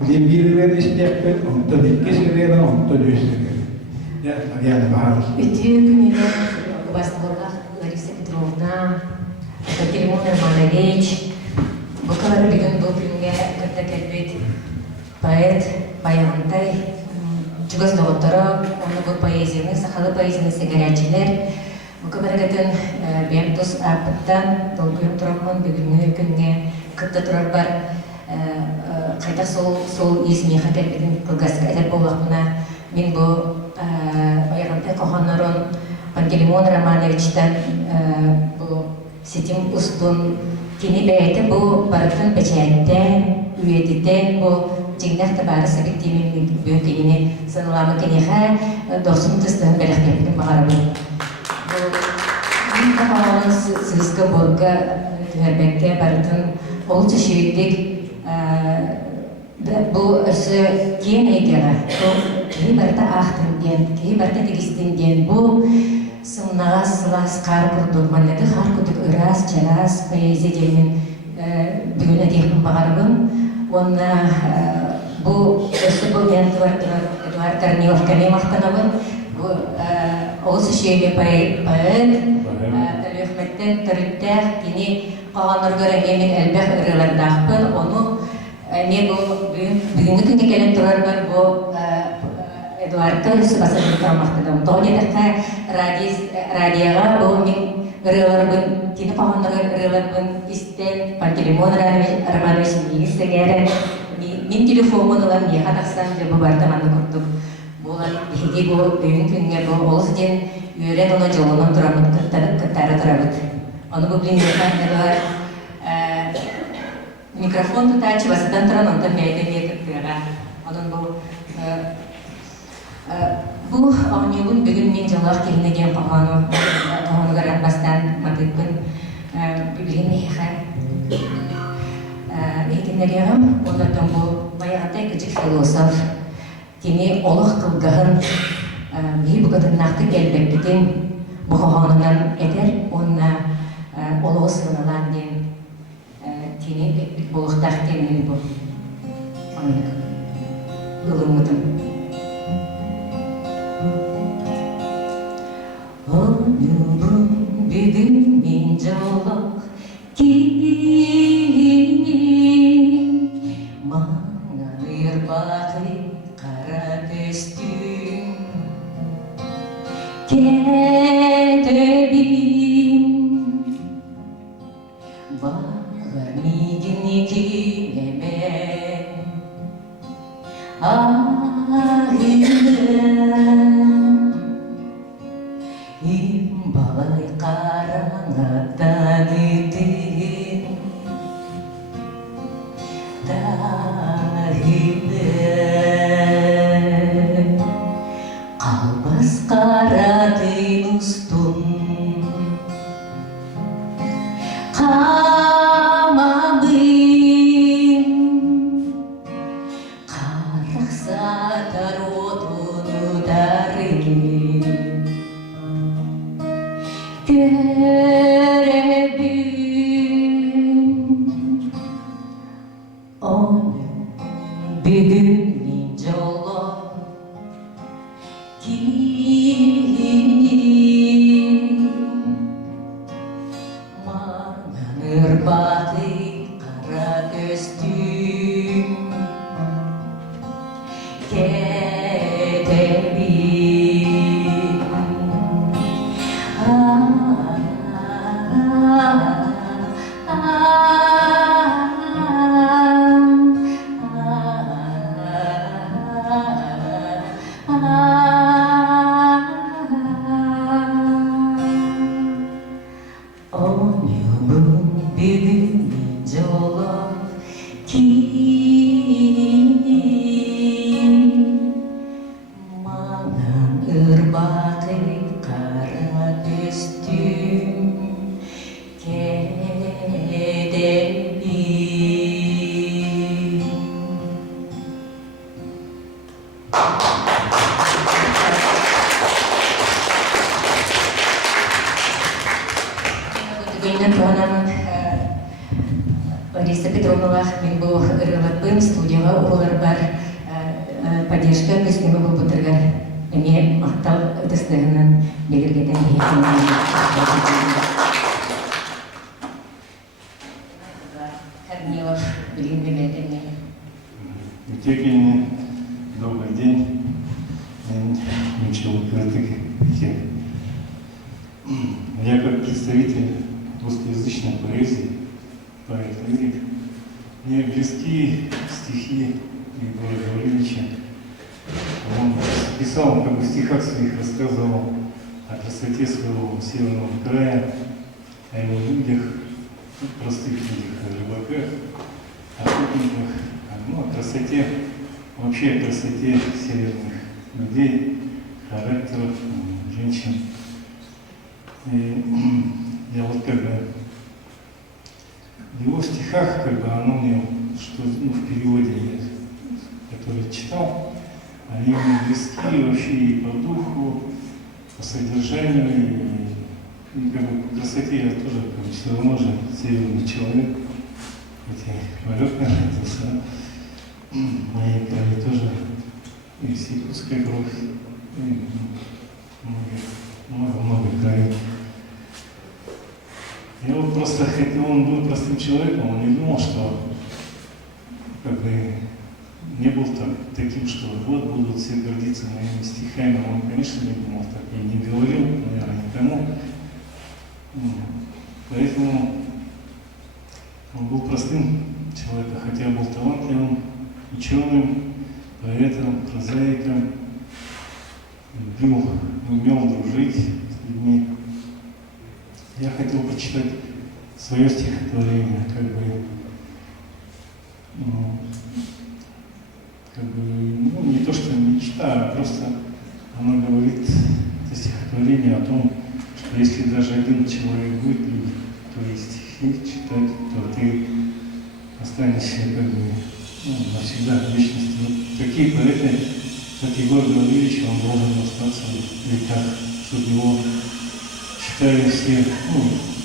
bilim bilgileri isteyecek, onu da dikkat verir, onu da gösterir. Ya, varianı bahar. Ütüye gününe Баскова Лариса Петровна, Екатерина Романович, bu kadar bir gün bu filmge kırta kelbet poet, bayanantay, Чугас доктора, onu bu poeziyini, sahalı poeziyini segereciler, bu kadar giden ben dos apıttan, dolguyum turamın bugünü günge kırta turar var, kayda sol izmiha kelbetin kılgaska edep olakına, min bu bayanantay kohanların Пантелеймон Романовичтан bu сетим устун кини бәйті bu барытын печәттен, үйетіден bu жеңдәқті бары сәбеттемін бүйін кеніне саныламы кенеға досым тұстығын бәліқтепінің бағары бұл. Мен қағалының сызғы болға түгәрбәкке барытын ол түшейдік бұл өсі кен егері. Кей барыта ақтын ден, кей барыта дегістен ден бұл сымнағас, сылас, қар күрдік, маннады қар күрдік, ұрас, чарас, поэзия деймін бүгін әдекпін бағарбын. Оны бұл өсі бұл мен Эдуард Корнилов кәме мақтанабын. Осы шейлі поэт, төлөхметтен түріттәр, кені қағаныр көрі мен әлбәқ ұрылардақпын. Оны мен бұл бүгінгі күнге келіп тұрар бар бұл Эдуардты өсі басырын тұрамақтыдым. Тоғынедіққа радияға бұл мен ұрыларбын, кені қағаныр ұрыларбын істен Пантелеймон Романович егістігері. Мен телефонын олар не қатақсан бұл бартаманы күрттік. Болан бейге бұл бүгін күнге бұл олыс ден үйрен оны жолынан тұрамын, күттары тұрабыд. Оны бұл біліңдерхан Эдуард микрофон тұтачы басыдан тұран онда мәйді метірдіға. Оның бұл ауынелін бүгін мен жылақ келінеген қағанығыр атбастан мадықпын білген мейха. Егенлеріғым, олардың бұл баяғатай күчік философ, кені олық қылғығын бей бұғытын нақты келбекпетін бұғағанынан әдер, онына олығы сығыналан ден кені болықтақ кені бұл. Бұлыңмытым. Ömrüm bugün min jolak kini Mağır bakı kara pöstüm Ketebim Bağır migin ikileme Balay karanlıktan itin dahilde kalbas karatın ustun kamabın karaksa tarotunu darin ырбатый қара көстүм кетебин Лариса Петровна, мен бұл ырылатпын студияға олар бар поддержка көсінгі бұл бұтырғар. Әме мақтал ұтыстығынан бергеден Корнилов, білген бемеден. Утекин, добрый день. Я учил открытых тем. Я как представитель русскоязычной поэзии, поэт-лирик, мне близки стихи Егора Гавриловича. Он писал, он как бы в стихах своих рассказывал о красоте своего северного края, о его людях, простых людях, о рыбаках, охотниках, о красоте, вообще о красоте северных людей, характеров, женщин. И я вот как бы в его стихах, как бы оно мне, что в переводе, который читал, они мне близки вообще и по духу, по содержанию, и как бы по красоте я тоже, как бы, все равно же северный человек, хотя Валёвка родился, в моей крови тоже и сикутская кровь, и много крови. Я вот просто, хотя он был простым человеком, он не думал, что как бы не был таким, что вот будут все гордиться моими стихами. Он, конечно, не думал так и не говорил, наверное, никому. Поэтому он был простым человеком, хотя был талантливым, ученым, поэтом, прозаиком, умел дружить с людьми. Я хотел прочитать свое стихотворение, как бы, не то, что мечта, а просто оно говорит, это стихотворение о том, что если даже один человек будет твои стихи читать, то ты останешься как бы навсегда в вечности. Вот такие поэты, как Егор Гаврилович, он должен остаться в веках, чтобы его читали все,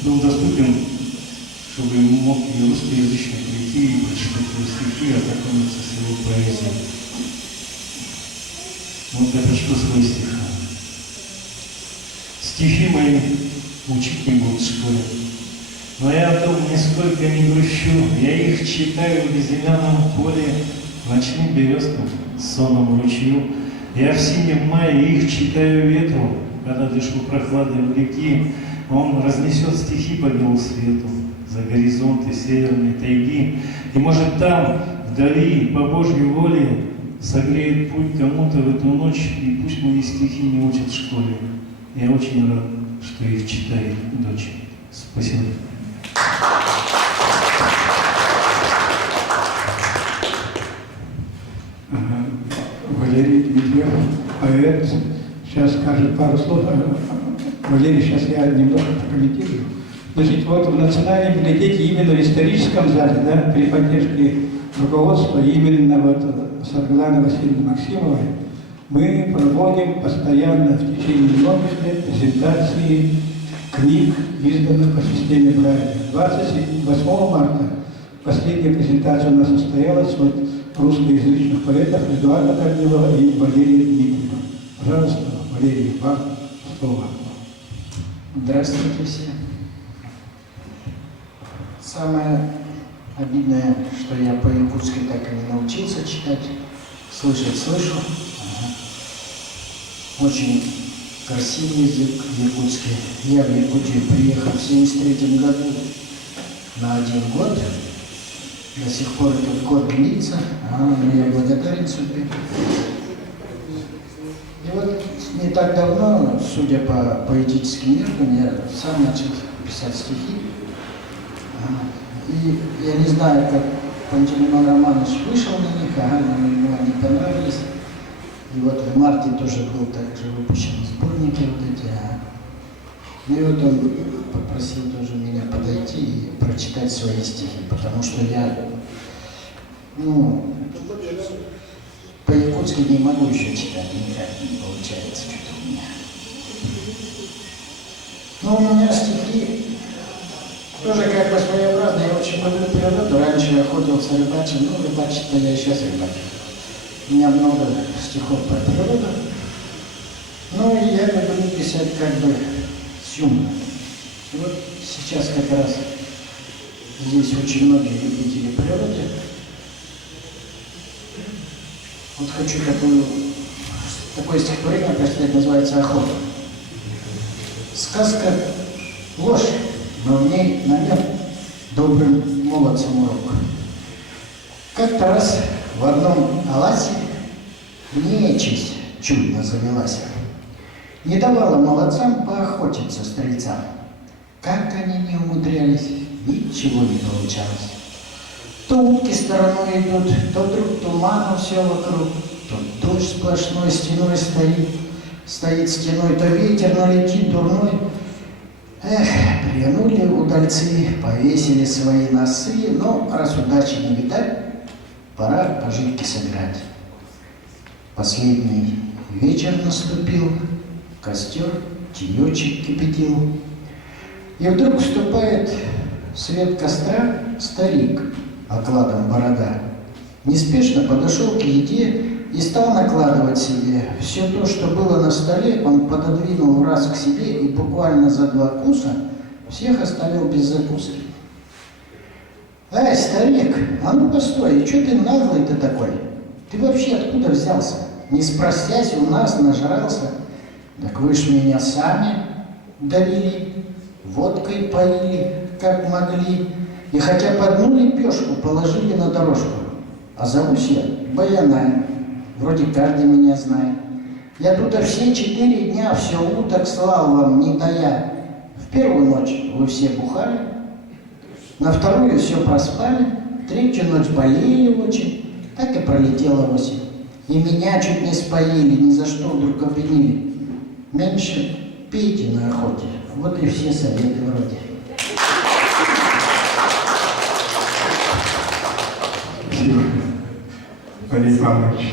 был доступен, чтобы мог и русскоязычно прийти и прочитать его стихи, и ознакомиться с его поэзией. Вот я прочту свой стих. Стихи мои учить не будут в школе, но я о том нисколько не грущу. Я их читаю в безымянном поле, ночным березкам, сонном ручью. Я в синем мае их читаю ветру, когда дышу прохладой в реки. Он разнесет стихи по белу свету за горизонты северной тайги. И может там, вдали, по Божьей воле, согреет путь кому-то в эту ночь, и пусть мои стихи не учат в школе. Я очень рад, что их читает дочь. Спасибо. Валерий Дмитриев, поэт, сейчас скажет пару слов. Валерий, сейчас я немного прокомментирую. Значит, вот в Национальной библиотеке именно в историческом зале, да, при поддержке руководства именно вот Саргланы Васильевны Максимовой, мы проводим постоянно в течение многих лет презентации книг, изданных по системе Брайля. 28 марта последняя презентация у нас состоялась вот русскоязычных поэтов Эдуарда Корнилова и Валерия Дмитриева. Пожалуйста, Валерий, вам слово. Здравствуйте все. Самое обидное, что я по-якутски так и не научился читать. Слышать слышу. Очень красивый язык якутский. Я в Якутию приехал в 1973 году на 1 год. До сих пор этот год длится, но я благодарен судьбе. И вот не так давно, судя по поэтическим меркам, я сам начал писать стихи. И я не знаю, как Пантелеймон Романович вышел на них, но ему они понравились. И вот в марте тоже был также выпущен сборники вот эти. И вот он попросил тоже меня подойти и прочитать свои стихи, потому что я, по-якутски не могу еще читать, никак не получается что-то у меня. Но у меня стихи тоже как бы своеобразные, я очень люблю природу, раньше я охотился, рыбачил, рыбачить-то я и сейчас рыбачу. У меня много стихов про природу, и я люблю писать как бы с юмором. И вот сейчас как раз здесь очень многие любители природы. Вот хочу такое стихотворение прочитать, называется «Охота». Сказка — ложь, но в ней намек добрым молодцам урок. Как-то раз в одном аласе нечисть чудно завелась. Не давала молодцам поохотиться стрельцам. Как они не умудрялись, ничего не получалось. То утки стороной идут, то вдруг туману все вокруг, то дождь сплошной стеной стоит стеной, то ветер налетит дурной. Прянули удальцы, повесили свои носы, но раз удачи не видать, пора пожитки собирать. Последний вечер наступил, костер чаечек кипятил. И вдруг вступает в свет костра старик, окладом борода. Неспешно подошел к еде и стал накладывать себе. Все то, что было на столе, он пододвинул раз к себе и буквально за 2 куса всех оставил без закуски. Эй, старик, а ну постой, что ты наглый-то такой? Ты вообще откуда взялся? Не спросясь, у нас нажрался. Так вы ж меня сами довели, водкой поили, как могли, и хотя бы одну лепешку положили на дорожку. А зовусь я Баяная, вроде каждый меня знает. Я тут все 4 дня все уток слал вам, не тая. В первую ночь вы все бухали, на вторую все проспали, 3-ю ночь болели очень, так и пролетела осень. И меня чуть не споили, ни за что вдруг обвинили. Меньше пейте на охоте, вот и все советы вроде. Спасибо, Валерий Иванович.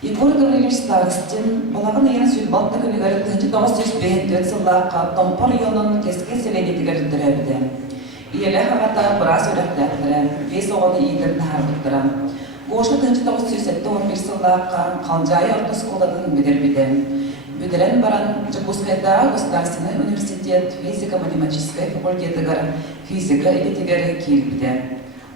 Егор Гаврилович Старостин, балағын ең сүйт балты күнігері 1954 сыллаққа Томпор yolunun keskin selenетігері түрәбіді. Иелі хағата біраз өрәктәқтірі, 5 оғыны иедірді харбыттыры. Гошы 1911 сыллаққа қалжайы ортыс қоладың бедербіді. Бүдірен баран Жакускайда Государственный университет физико-математической факультетігер физика элитігері келбіді.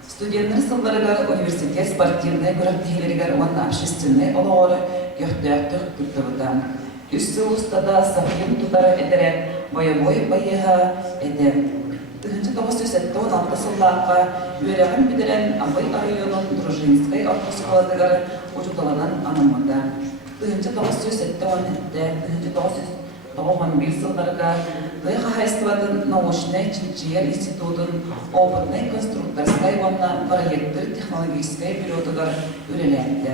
Студенттер сылларыгар университет спортивный көрәктейлерігер онна общественный олығыры өқтіяқтық күттігідан. Үс сыл ұстада сапиын тұтары әдірі боя-бой байыға әді. 1916 сыллаққа өрәғін бідірен Абай районын Дружинскай ортысы қаладығар ұжуталанан анамында. 1911 сылларыға Леха Хайстватын научный инженер институтын опытный конструкторской онна проекттер технологической бюродығар өреләнді.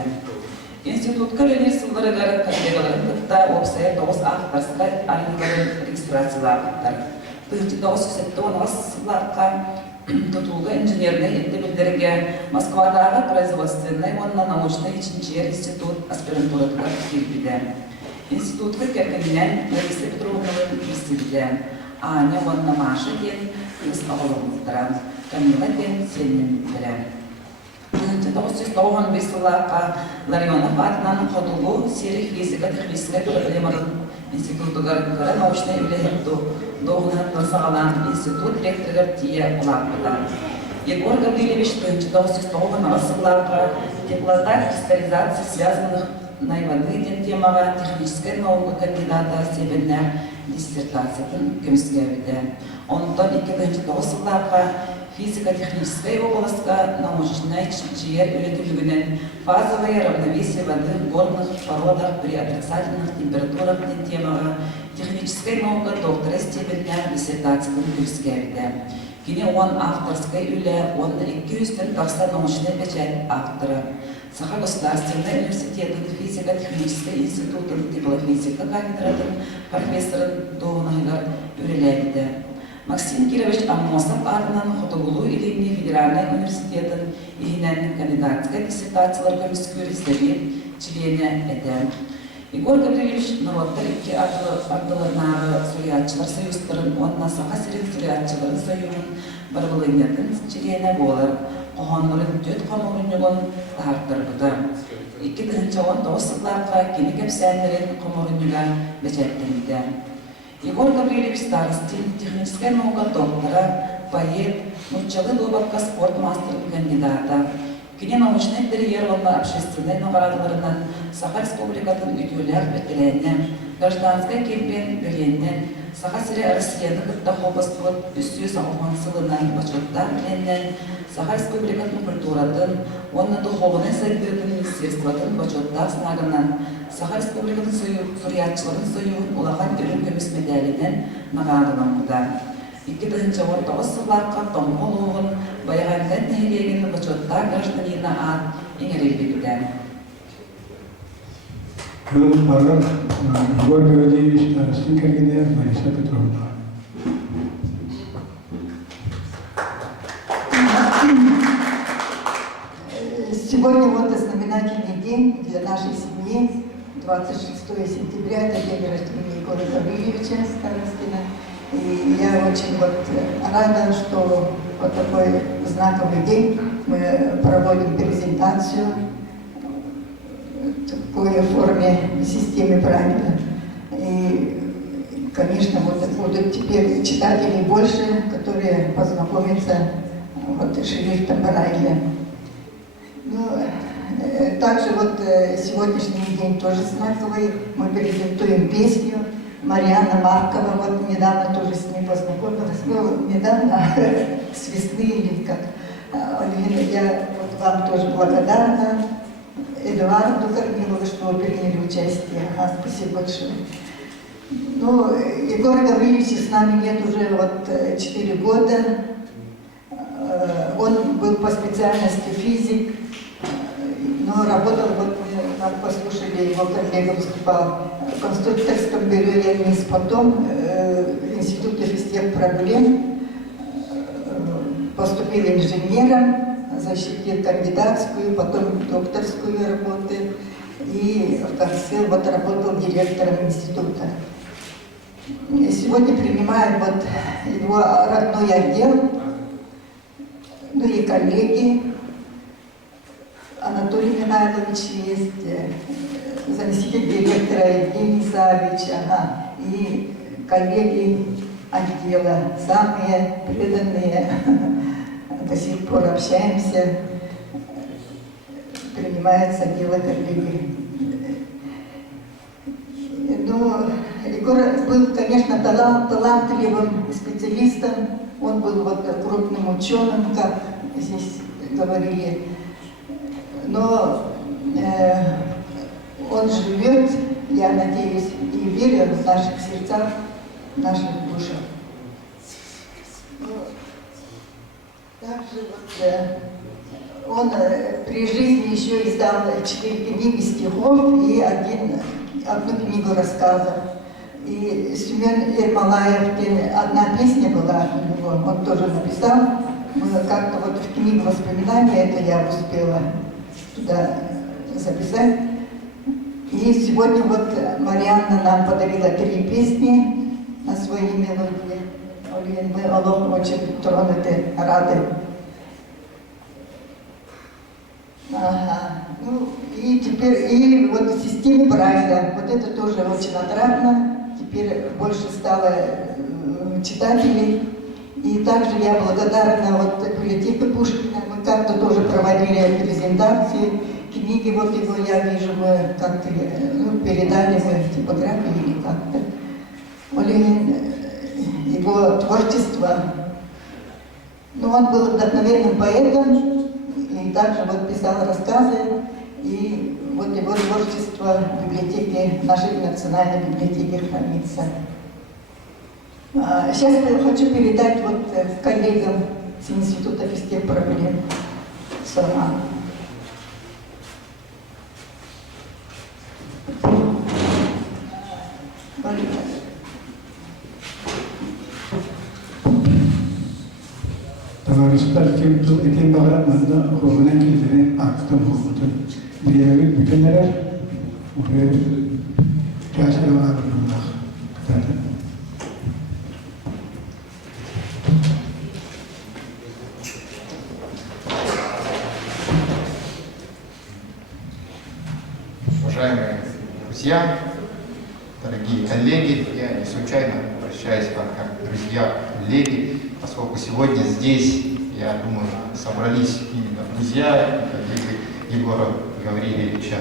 Институтқа өлер сылларыгар коллегаларын тұтта опсая 9 авторскай арендарын регистрациялағыттар. 1910 сыллаққа тұтулғы инженерный еттебілдерге Москвадағы производственный онна научный инженер институт аспирантуратығар келбеді. Институтқа кәргінен Лариса Петровналық представителі Аня онна Маша ден өз ағылымыздыра, Камила ден сенің бірі. 1991 сыллаққа Ларионов атынан қодылғы серих физика техническая білімарын институту гарантора научный үлехетту доғынан сағалан институт ректоргар тие улаппыда. Егор Гаврилович 1909 асылларга теплота кристаллизации связанных воды темага техническая наука кандидата степеніне диссертациятын көміскебеді. Ондан 2009 физико-техническая областка научная жер үйретілігінен фазовое равновесие воды в горных породах при отрицательных температурах темага техническая наука доктора степеніне диссертациятын көміскебеді. Кини он авторской үлі, он 200 тақса научный печать авторы. Саха Государственный университет физико-технический институт теплофизика кафедратын профессорын Доғынайгар үрелейді. Максим Кирович Аммосов атынан Хотогулу илигни федеральный университетін ихинен кандидатская диссертациялар көміскөр істеби члене еді. Егор Гаврилович народтар икки ардыларнағы суриятчылар союздарын, онна Саха Сирин суриятчыларын союзын барбылыйнетін члене болар. Оғанларын төт қамырынығын тартыр бұды. 2019 сылларға кені кепсәнлерін қамырыныға бәчәттенді. Егор Гаврилович Старостин, техническая наука доктора, поэт, муччалы лобакка спорт мастерын кандидата. Кені научный интерьервална общественный нағарадыларынан Саха Республикатын үтілер бәтіленнен, гражданская кемпен біленнен, Саха Сире Россияны күтті қобыстылып үсі сағылған сылынан бачоттан біленнен, Саха Республикатын культуратын, онны духовный советінің министерствотын бачотта сынағынан, Саха Республикатын суриятчыларын союын улаған үрін көміс медалінен нағарадылан бұда. 2019 сыллаққа томғыл оғын байғандан нәйлегін бачотта гражданина ат еңерелбекіден. Был парад Егор Гаврилович Старостин Кагенер Мариса Петровна. Сегодня вот знаменательный день для нашей семьи. 26 сентября, это день рождения Егора Гавриловича Старостина. И я очень рада, что вот такой знаковый день мы проводим презентацию в такой форме, в системе правильно. И, конечно, будут теперь читатели больше, которые познакомятся с шрифтом Брайля. Также сегодняшний день тоже знаковый. Мы презентуем песню. Марьяна Маркова, недавно тоже с ней познакомилась. Недавно, с весны или как. Я вам тоже благодарна. Эдуарду Корнилову, что вы приняли участие. Спасибо большое. Егора Гавриловича с нами нет уже 4 года. Он был по специальности физик, но работал, мы послушали, его коллега выступал в конструкторском бюро «Ельниц», потом в Институте всех проблем, поступил инженером, защитил кандидатскую, потом докторскую работу и в конце работал директором института. И сегодня принимает его родной отдел, и коллеги. Анатолий Михайлович есть, заместитель директора Евгений Савич, и коллеги отдела, самые преданные, до сих пор общаемся, принимается дело коллеги. Егор был, конечно, талантливым специалистом, он был крупным ученым, как здесь говорили. Но он живет, я надеюсь, и верю в наших сердцах, в наших душах. Также он при жизни еще издал 4 книги стихов и одну книгу рассказов. И Семен Ермолаев, одна песня была у него, он тоже написал. Мы как-то в книгу воспоминаний, это я успела туда записать. И сегодня Марьяна нам подарила 3 песни на свои мелодии. Мы Аллаху очень тронуты, рады. И теперь, и система Брайля, это тоже очень отрадно. теперь больше стало читателей. И также я благодарна вот библиотеке Пушкина. Мы как-то тоже проводили презентации. Книги вот его я вижу, мы как-то передали мы в типографию или как-то. Его творчество. Ну, он был вдохновенным поэтом и также вот писал рассказы. И вот его творчество в библиотеке, нашей национальной библиотеке хранится. Сейчас я хочу передать вот коллегам с Института физических проблем СОРМА. Tavaristar kim tu itin bagarak manda hoğunan kilitini aktam hoğutun. Diyelim bütün neler ve çarşıda var bunlar. Уважаемые друзья, дорогие коллеги, я не случайно обращаюсь к вам как друзья, коллеги, поскольку сегодня здесь, я думаю, собрались именно друзья, коллеги Егора Гавриловича.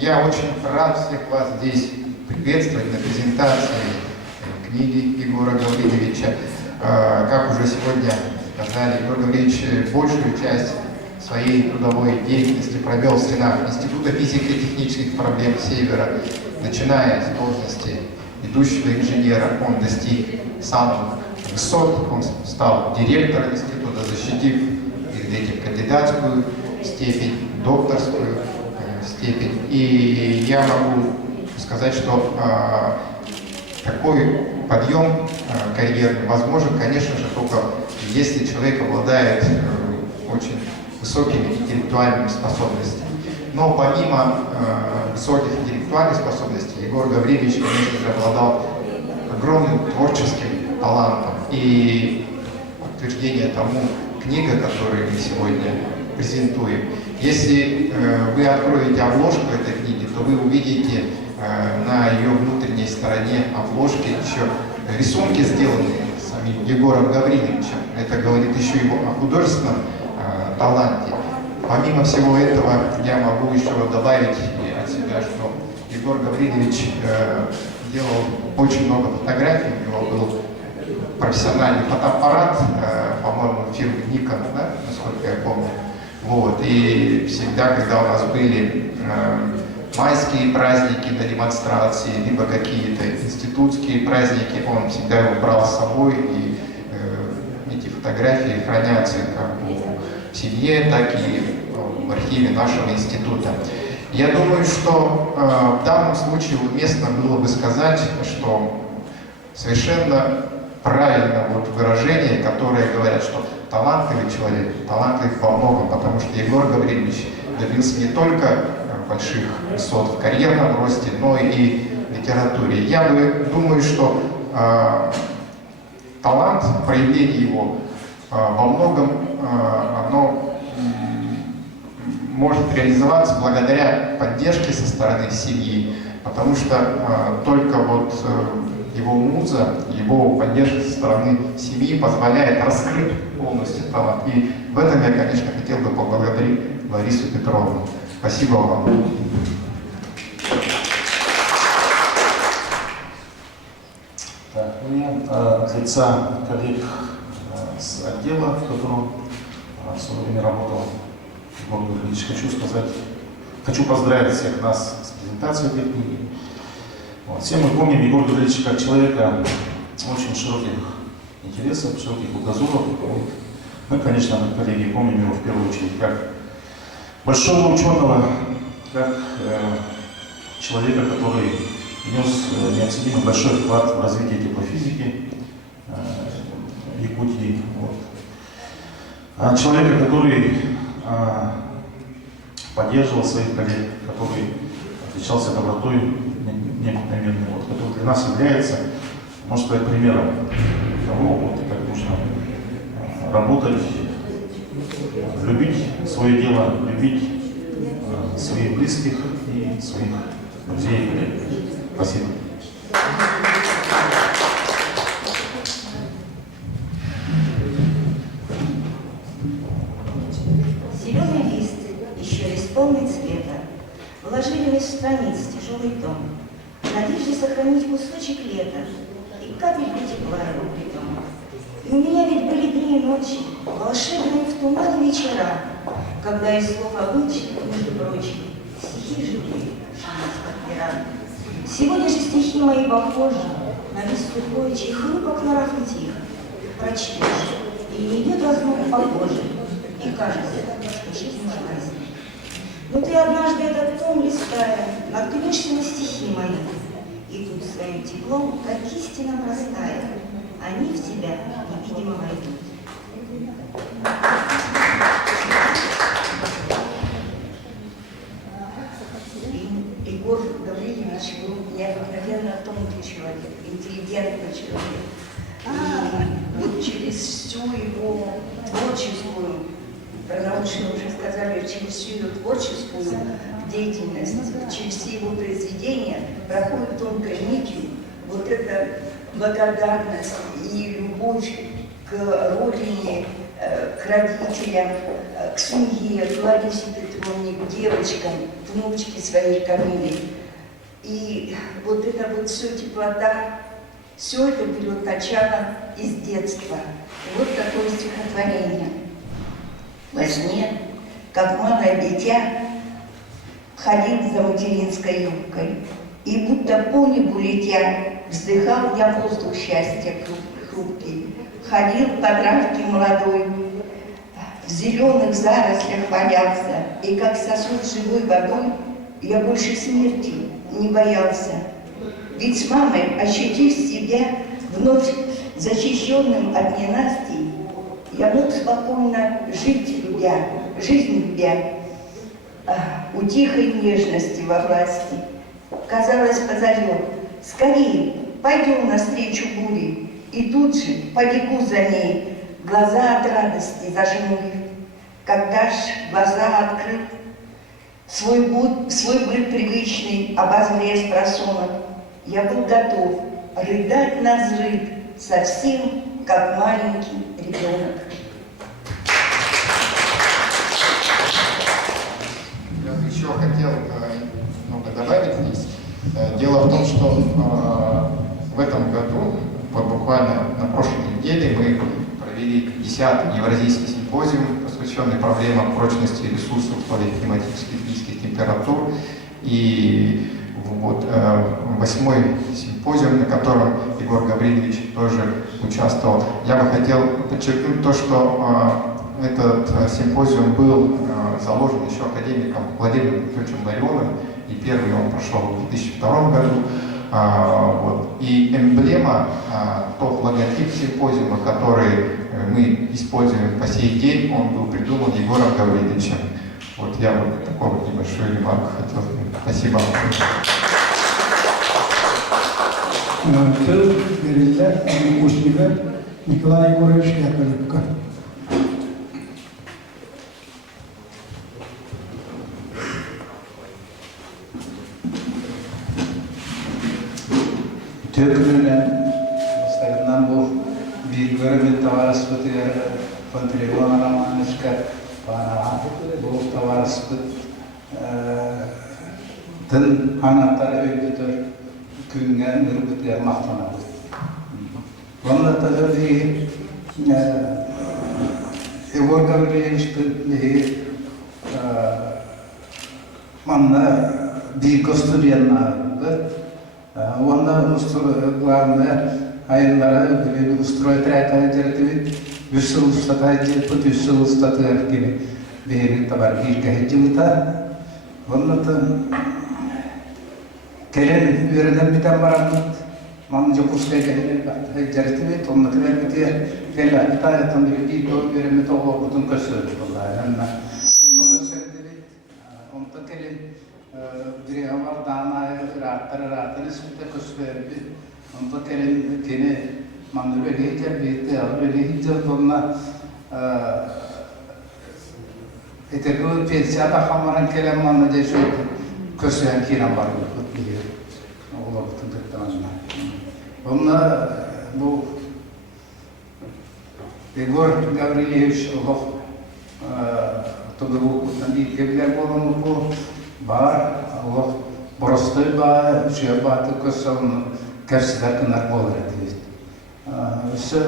Я очень рад всех вас здесь приветствовать на презентации книги Егора Гавриловича. Как уже сегодня сказали, Егор Гаврилович большую часть своей трудовой деятельности провел в стенах Института физико-технических проблем Севера. Начиная с должности ведущего инженера, он достиг самых высот, он стал директором института, защитив перед этим кандидатскую степень, докторскую степень. И я могу сказать, что такой подъем карьерный возможен, конечно же, только если человек обладает очень высокими интеллектуальными способностями. Но помимо высоких интеллектуальных способностей, Егор Гаврилович, конечно же, обладал огромным творческим талантом. И подтверждение тому книга, которую мы сегодня презентуем. Если вы откроете обложку этой книги, то вы увидите на ее внутренней стороне обложки еще рисунки, сделанные самим Егором Гавриловичем. Это говорит еще его о художественном таланте. Помимо всего этого, я могу еще добавить от себя, что Егор Гаврилович делал очень много фотографий, у него был профессиональный фотоаппарат, по-моему, фирмы Nikon, да, насколько я помню. Вот. И всегда, когда у нас были майские праздники на демонстрации, либо какие-то институтские праздники, он всегда его брал с собой, и эти фотографии хранятся как в семье, так и в архиве нашего института. Я думаю, что в данном случае уместно было бы сказать, что совершенно правильно вот выражение, которое говорят, что талантливый человек, талантлив во многом, потому что Егор Гаврилович добился не только больших высот в карьерном росте, но и в литературе. Я думаю, что талант, проявление его во многом оно может реализоваться благодаря поддержке со стороны семьи, потому что только вот его муза, его поддержка со стороны семьи позволяет раскрыть полностью талант. И в этом я, конечно, хотел бы поблагодарить Ларису Петровну. Спасибо вам. Так, я от лица коллег с отдела, в котором в свое время работал Егор Гаврилович, хочу поздравить всех нас с презентацией этой книги. Вот. Все мы помним Егора Гавриловича как человека очень широких интересов, широких кругозоров. Вот. Мы, конечно, коллеги, помним его в первую очередь как большого ученого, как человека, который внес неоценимый большой вклад в развитие теплофизики в Якутии. Вот. Человека, который поддерживал своих коллег, который отличался добротой необыкновенной, вот, который для нас является, можно сказать, примером того, вот, как нужно работать, любить свое дело, любить своих близких и своих друзей. Спасибо. Зеленый лист, еще весь полный цвета, вложили меж страниц тяжелый том, в надежде сохранить кусочек лета и капельку тепла его притом. И у меня ведь были дни и ночи, волшебные в тумане вечера, когда из слов обычных, между прочим, стихи живые, шанс под пера. Сегодня же стихи мои похожи на лист сухой, чей хрупок на равно тихо. Прочтешь, и не идет озноб по коже, и кажется, что жизнь ужасна. Но ты однажды этот том листая, наткнешься на стихи мои, и тут своим теплом, как истина простая, они в тебя невидимо войдут. Егор Гаврилович был необыкновенно тонкий человек, интеллигентный человек. И вот через всю его творческую, про научно уже сказали, через всю его творческую деятельность, через все его произведения проходит тонкой нитью вот эта благодарность и любовь к родине, к родителям, к семье, к Ларисе Петровне, к девочкам, к внучке своей Камиле. И вот это вот все теплота, все это берет начало из детства. И вот такое стихотворение. Во сне, как малое дитя, ходил за материнской юбкой, и будто по небу летя, вздыхал я воздух счастья хрупкий. Ходил по травке молодой, в зеленых зарослях валялся, и как сосуд живой водой, я больше смерти не боялся. Ведь с мамой, ощутив себя вновь защищенным от ненастий, я мог спокойно жить, любя, жизнь любя, у тихой нежности во власти. Казалось, позовет: скорее, пойдем навстречу буре, и тут же побегу за ней, глаза от радости зажмурив. Когда ж глаза открыл, свой быт привычный, обозрев спросонок, я был готов рыдать навзрыд, совсем как маленький ребенок. Я бы еще хотел немного добавить здесь. Дело в том, что в этом году, вот буквально на прошлой неделе, мы провели 10-й Евразийский симпозиум, посвященный проблемам прочности ресурсов в условиях климатических низких температур. И вот 8-й симпозиум, на котором Егор Гаврилович тоже участвовал. Я бы хотел подчеркнуть то, что этот симпозиум был заложен еще академиком Владимиром Петровичем Ларионовым, и первый он прошел в 2002 году. Вот. И эмблема, тот логотип симпозиума, который мы используем по сей день, он был придуман Егором Гавриловичем. Вот я вот такую вот небольшую ремарку хотел. Спасибо. Söz verildi Muslime Nikolay Егорович Яковлевка. Türkmenler Mustafan'dan bu bilgileri tavaraspıtı kontribuana ramanışka bana bu tavaraspıt tın hanatları öldüdür küngen nürbütler mahtanadı. Onunla da bir Егор Гаврилович манна bir костурьяннады. Он главное, айнлара устроить ряд высыл статать, путь высыл статать, кини бери товар бирка хеджимта. Он это келен вернем битам барамт, ман жокускай келен хеджартивит, он это вернете келен тая там бирки то вернем то потом косер, он косер он то келен bir ama dana rahatları sütte kusverdi. Onda kene mandıra geçer bitti abi geçer donna etekul piyasa hamaran kelam mandıra şu köşeyen kiran var diye. Oğlu tuttuktan sonra. Onunla bu Igor Gavrilevich Olov Тодору нandi кебилер болон бу бар Олов простой ба шеба тукосон кәрсидәкнәр булыр дип. Сы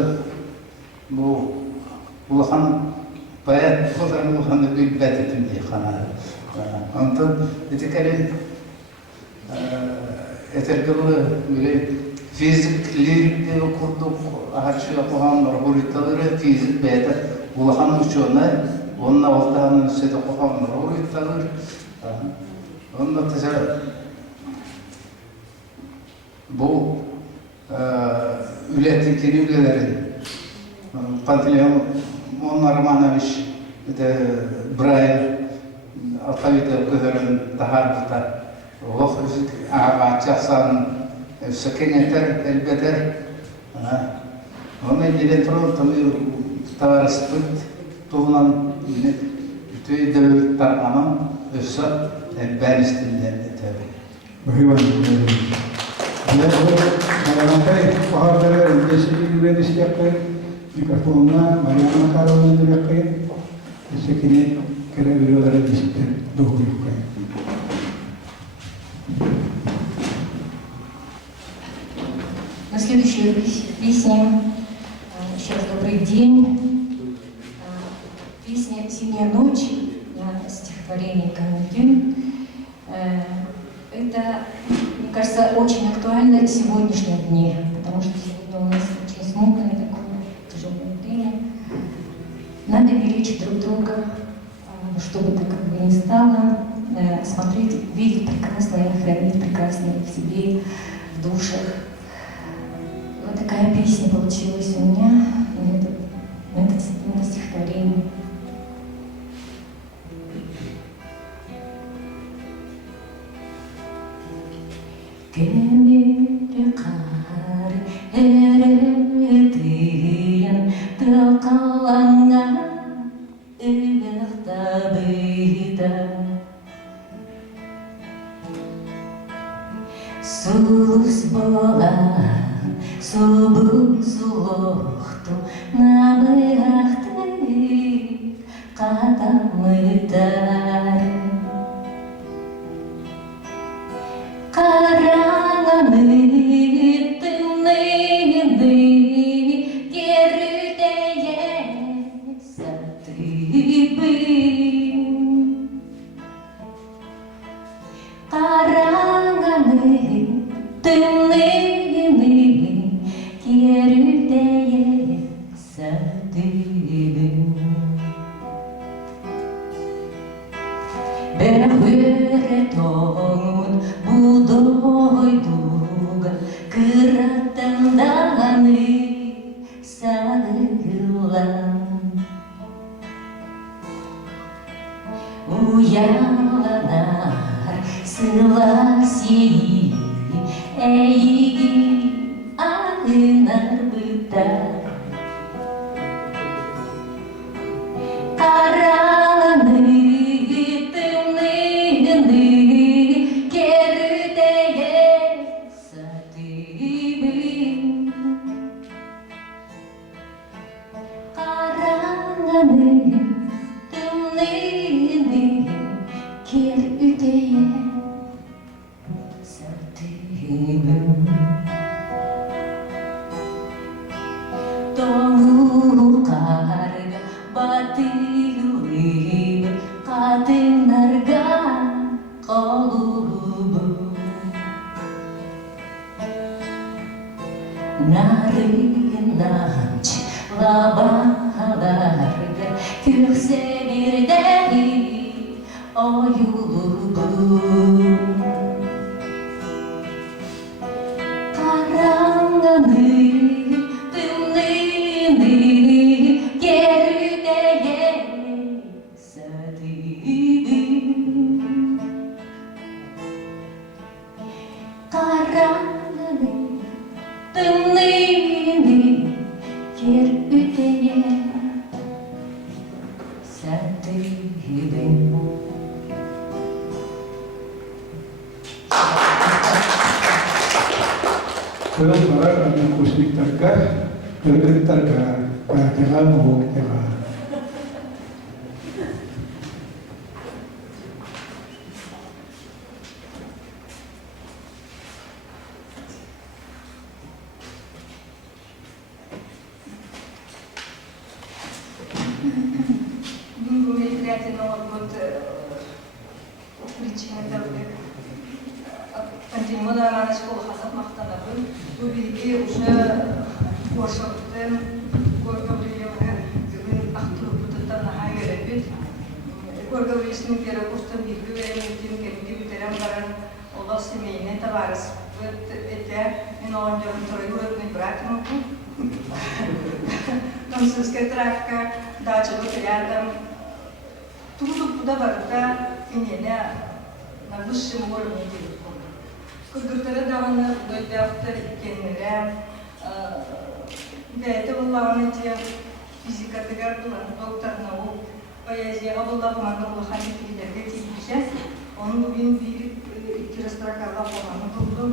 бу улахан поэт булган улахан дип бәтетим ди хана. Антон этикәлен этергеле биле физик лирик дип курдук ахарчы окуган рухулиттагы физик бәтә улахан үчүнә онна олтаһын сөйдө кохам руйтталыр. Онна тезер бу үлеттин кени үлелерин Пантелеон Романович Брайль алфавиты көҙөрөн тахарбыта олох ағачақсан сөкенетер элбетер оны елен тұрып товарыспыт туғынан түйдәү тарғанын өсі бәрістінден тәбі. Hyvän. Malamantay pahardalar ülkesini güvenisi yaptı. Mikrofonuna Mariana Karol'un yaptı. Sekini kere veriyorlar dişte doğru yaptı. На следующую песню. Еще раз добрый день. Песня «Зимняя ночь» на стихотворение Камиль. Это, мне кажется, очень актуально в сегодняшние дни, потому что сегодня у нас очень смутное такое тяжелое время. Надо беречь друг друга, чтобы так как бы ни стало, смотреть, видеть прекрасное, хранить прекрасное в себе, в душах. Вот такая песня получилась у меня на это стихотворение. Кемере қар әрітейін тақалаңа ұйықтабыйда Сұлыс бола сұбы сұлықты набырақты қатамыдар Устойчивым пора кусник торга, кыргырык торга, катега муктега. Туду барда инене на высшем уровне телефона. Кыргызстанда давно дойдавты икенлере, бәйті боллағаны те физика дегар бұлан, доктор наук, поэзияға боллағы маңдылы ханетелерге тейбішес. Оның бүгін бір ресторакалға болғаны қылдым.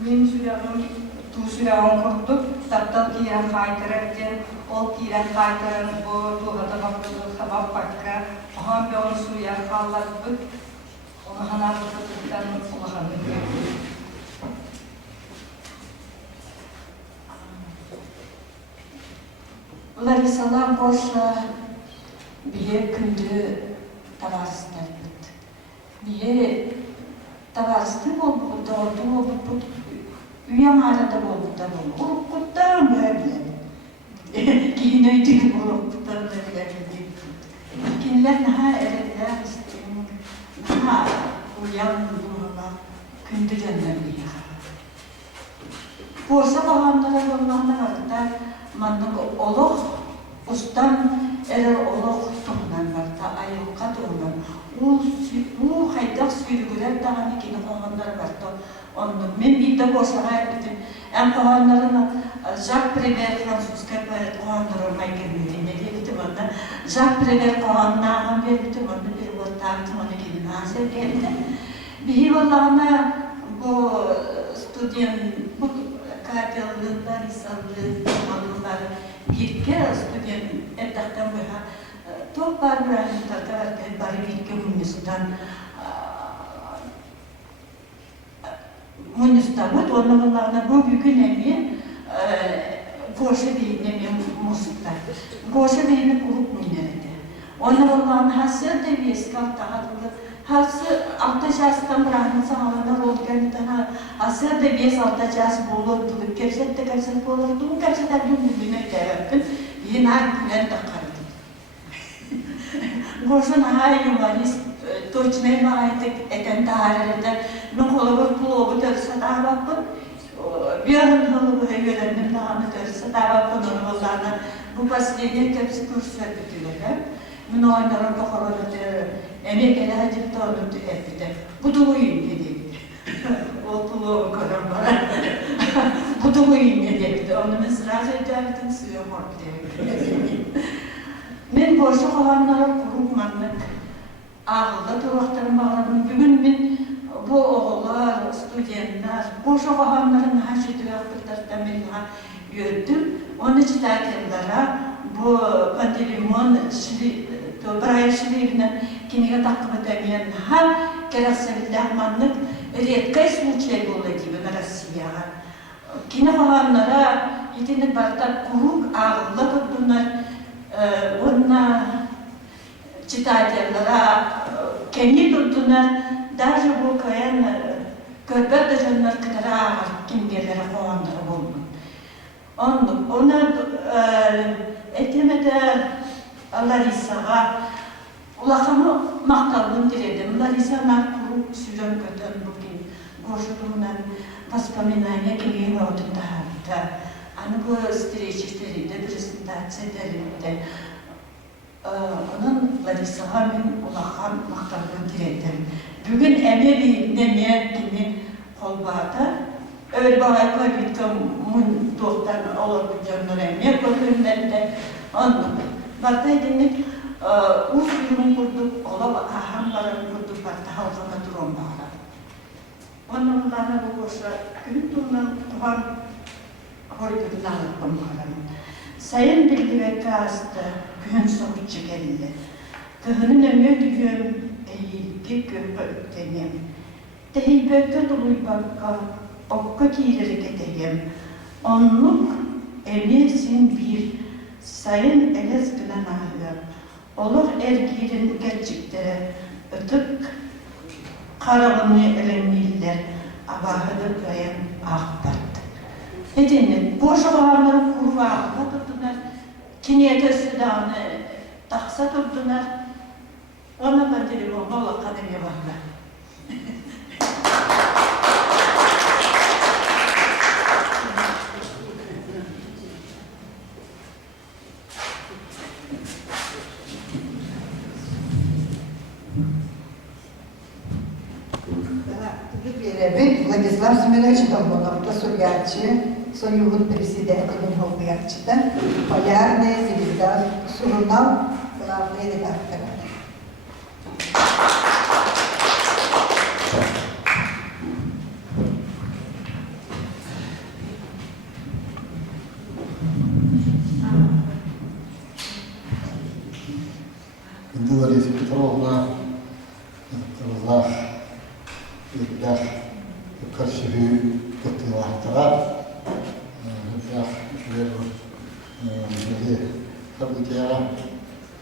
Мен сүрағым, ту сүрағым құрдық, таптал кейрен қайтырыптен, ол кейрен қайтырын, бұл туғады бақтығы қабап баққа, оған беғын сүрияр қаллар бүт, оны ғана бұтықтан ұлағаны көрді. Ларисалар Боша бие күнді таварыстар бұд. Бие таварысты болу, doğru болу, üyem arada boluptar bolу. Olukuttar böyle. Kihin öydüğü olukuttar böyle. Kinler naha eretler istedim. Naha uyan bulduğuna kündü canlar biya. Borsa bağımlara yollarına vardı. Mandık oluq, ustan erer oluq tuğunan vardı. Ayıqqa tuğunan. O haydaq sürgüler dağını kini qoğanlar vardı. Men bir de borsağa ettim. En qoğanlarına Jacques Prévert Fransuska qoğanlar olmay gelmedi. Ne dedim onda? Jacques Prévert qoğanlarına verdim onda bir ortağıtım onu kini nazir geldi. Bir vallağına bu studyen, bu kapellılar, isallılar, mallılar birke studyen erdaktan boya top var bir ahitlarda varken bari birke Munistan Munistan var. Onun vallağına bu bugün emeği Goşa değil emeği musikler. Goşa değil kurup mineride. Onun vallağına hasır da bir eskal dağıldı. Hası altta jastan bırakın sağlanar olgen tana asır da bir altta jas bolurdu. Gerçekte gerçek bolurdu. Gerçekten düğününe giderdim. Yine gülen de kaldı. Goşun hayır humanist точно майте eten tarihinde ne kolabor pulu derse daha bakın. Bir an halı heyelerin daha derse daha bakın onlarına bu pasiye hepsi kurs verdiler. Bunu onların tokarları emek edecek doğru tükettiler. Bu da oyun dedi. O pulu kadar var. Bu da oyun dedi. Onu mesela ederdim suya horttu. Men boşa olanlara kurulmanlık. Ağılda duraqlarım bağladım. Bugün ben bu oğullar, studentler, boşa olanların hacı duyaqlıklardan beni gördüm. Onun için takdirlere bu pandelimon Braya Şiriv'nin kiniga takip edemeyen ha gerekse bilahmanlık redkay случай oldu gibi Rossiyaga. Kine olanlara yetini bardak kuruk ağırlı kurdular. Onunla читателлера kendi tuttular. Даже bu kayan köpek de canlar kadar kimgelere koğanları oldu. Ona etemede Larisa'ga ulaqamı maqtaldım diledim. Larisa'na kurup süren kötün bugün koşuduğundan воспоминания келген отында да. Аны bu встречелерinde, презентациялерinde onun Larisa'ga men ulaqam maqtaldım diledim. Bugün emeği neme kimi kolbada öyle bağay koybitim mun doktan olur bu canlar emeği koyduğundan onu Bataydık, uz yürün kurduk, ola ahamların kurduk, batta halkana durum bağlar. Onlarla bu boşa, gün turundan tuhan horkutlalık bulmalarım. Sayın Bilgi Kağız'da güven soğutçu geldi. Kıhının ömür düğüm eğilgi görbe öktenim. Dehi bökke doluy bakka, okka kiyileri gedeyim. Onluk emirsin bir sayın elez gılan ahı. Olur ergirin gerçekleri ötük karalını elemiller. Abahıdı gayan ağbat. Edinin, boş olanları kurvağına tuttular. Kiniyete silahını taksa tuttular. Ona da telefon, valla kademeye baklar. Владислав Семенович Долгунов, Сурьячи, Союз президента Минхолбиячита, полярная звезда, журнал, главный редактор. Лариса Петровна, Лах, Лах, Каршевы, Катылахтара, Лах, Шведу, Жили, Хабутия,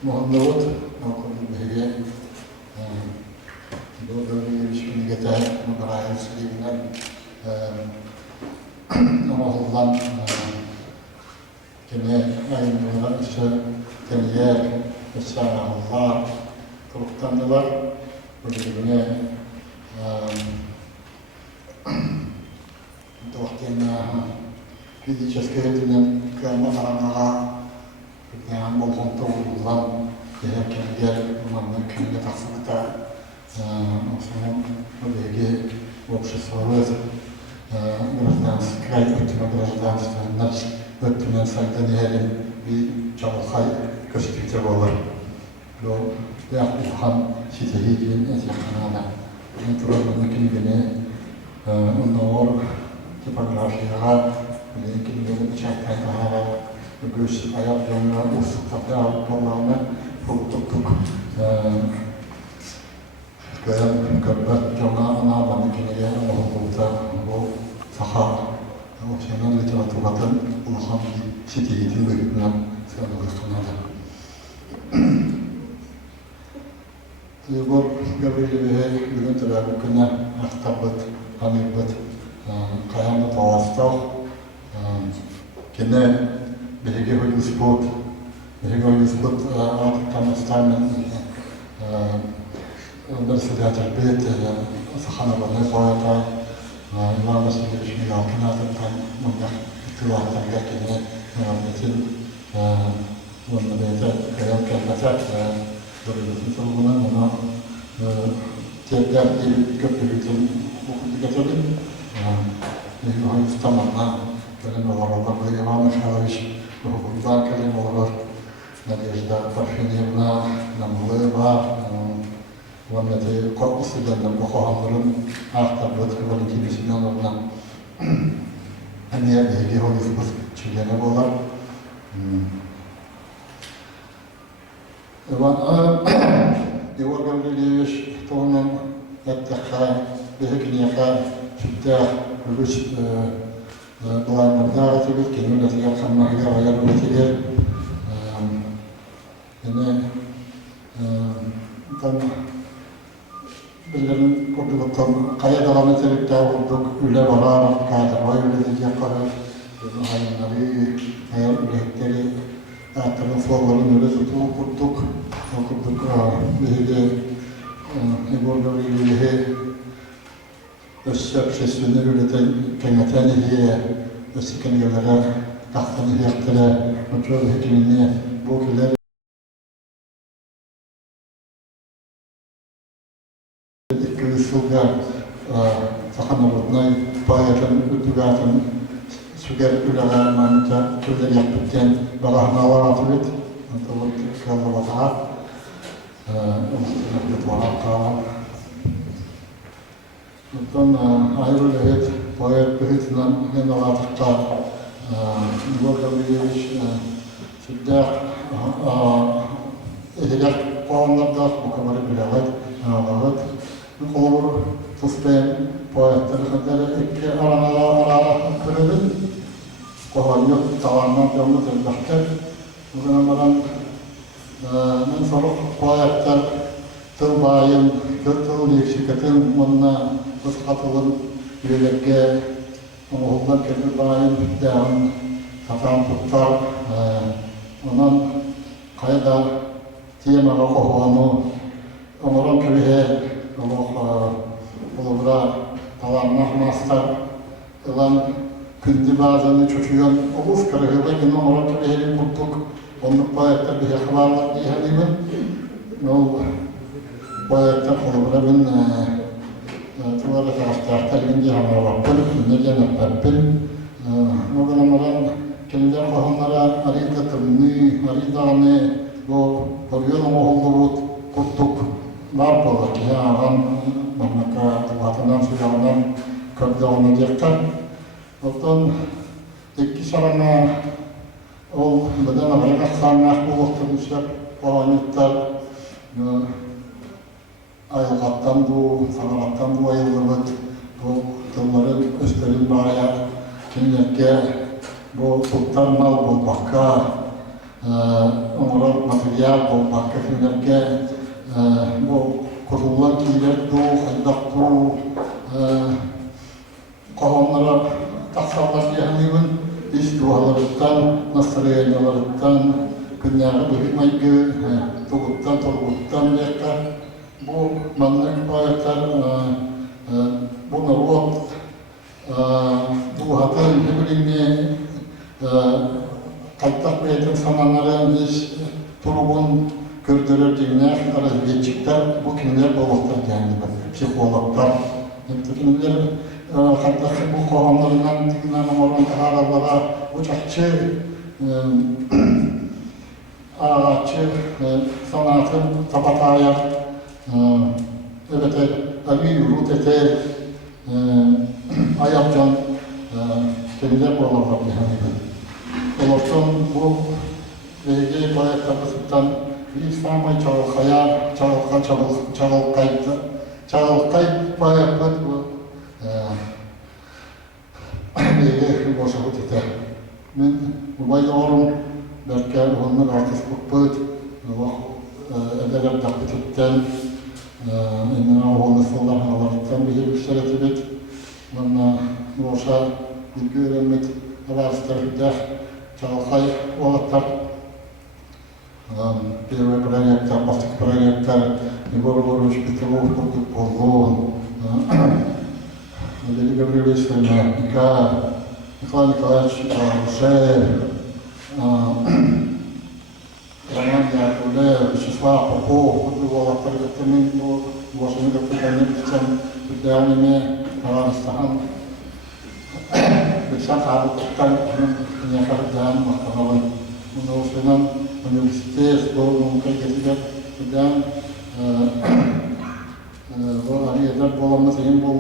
Мухаммад, Мухаммад Бхиге, Додович, Книгата, Мабарая, Сливна, Амахуллан, Кене, Айнура, Теньер, Эсанахуллар, Туруктанлар, Бөлігіне физический ретінен кәлі қарамаға күтінен болған тоғылған кәлгер ұманның күнге тақсықта осының бөлігі обществовыз гражданскай өтіме гражданственнар өтімен сайдан ерін bir çalışay göstericide olur. Lo yaklaşan şiddetin etkileriyle kontrolünü kendine onur tipografiya kendine bıçaktan daha göğüs ayak yanına ustakta kullanma tutuk Kaya kabar cuma ana bani kendine olursa bu saha o şeyden literatürden ulaşan şiddetin bölümünden sağlanır. Bu gabriyle bugün tabi kına aktabat, anıbat, kayanda tavasta, kene belki hoyu spot, aktam istemen, derslerde terbiyet, sahana bana koyata, İmam Mesut'un işini altına atıp bunlar itibardan gerçekten mühendislik bununla beraber kayam kelmeser böylesini sorgulan ona tekrar bir köprülükten okudu getirdim. Nihayet tamamla kelime var Allah böyle yaman şahış hukukundan kelime olur. Nadejda Parfenevna, Namleva, Van'da korkusudan bu kohamların aktarlığı tıkıların kimisinden olan Aniye bilgi hoyuzumuz çiğdene bolar. Yavur gamriliyiş toğunun ettekha, behekniyaka, şütte, rübüş bulanlarda atılır, kendine de yakınma ayar üretilir. Yine tam Bizlerin kurtuluktan kaya devam ederek de olduk, üle varar, kadırma üretecek kadar hayvanları, hayal üretleri, artırın forların öyle tutup kurduk, böyle İborgaviliği Össep sesini üreten kıymeteni diye Össikengelere, tahtını yaktıra, kontrol hekimini, bu küler Suga sahanlarına paylaşan ütügatın sugar ulaga manca türleri yaptıkken balahnalar atılıp antavut kallavata ustalık varaka Bundan ayrı evet payet büyütülen genel atıkta Егор Гаврилович всегда эдилер қоғамдарда бұқабары білалайды, аналағыд. Қолыр тұспен поэттері қадары екке арана көреді. Қоғайық таланнан жауны тәрбақтар. Бұғына маран мен соруq поэттер тыл байын, тыл лексикатын мұнна біз қатылын үйелерге оңғылдан кәдір байын дәуін сатан тұттар. Онан қайда темаға қоғану оңырын көве олығыра таланнақ мастар ұлан күнді базаны чөчуен олыс кірігілі ген оңырын көвейлі бұлтық онлық байыттар біге қабарлар дейхәлеймін. Ол байыттар олығыра мен тұлары тарақтар генде ғамарлаппын, неден әппәппін. Оған амаран келдер қоғанлара арида тымны, ариданы Орген оңғылды бұд құттық бар болы ке аған бағнақа батынан сөйлеуінен көпді оны дектар. Оттан екі сарана ол бұдан ағайға қанақ болықты мүсеп қоғанеттар айылғаттан бұл, сағалаттан бұл айылғы бұд. Бұл тұллары өстерін бағая кенерке бұл сұлттар мал бұл баққа оңырал материал бұл баққа кенерке бұл құрылған кейлер бұл, қайдақ бұл қоғамлары тақсалдар дегенігін еш дуаларыттан, настроенияларыттан, күнняғы бұғымайғы, тұғыттан декка бұл маннық байықтар бұл народ дуғатын біліңне қайттақ бәйтін сананарын еш тұрғын көрдірер дегенер разведчиктер бұл кімдер болықтар дегенер психологтар. Кімдер қайттақ бұл қоғамларынан дегенер орын тағаралара ұчақчы ағачы санатын табатая өбетер әбей ұрут етер аяпжан кемдер боларлар дегенер. Олықтан бұл бейге байықтарғысыптан бір самай чағылқая, чағылқай байықпыд бұл бейге бошығыт етер. Мен ұбайды орын бәркәр ғылмын артыс бұқпыд, әдәрәп дақпытыптан, әнен ауғаны сылдар ғаларыптан бейге бүксер етебет. Мұнна оша білгі өремет әбәрістер Чалхай олаттар, первый проектор, второй проектор, Егор Егорович Петров, Курдук Полгон, Валерий Гаврилович Фермятника, Николай Николаевич Рушель, Роман Яковлев, Вячеслав Попов, олаттар көптемін бұл, бошыны көптемін көптемін көптемін Ставан Бекшан Табыттан Нехардан Махтаралан Университетан университет бұл мүмкін кетігер бұдан бұл ариядар боламыз ең бұл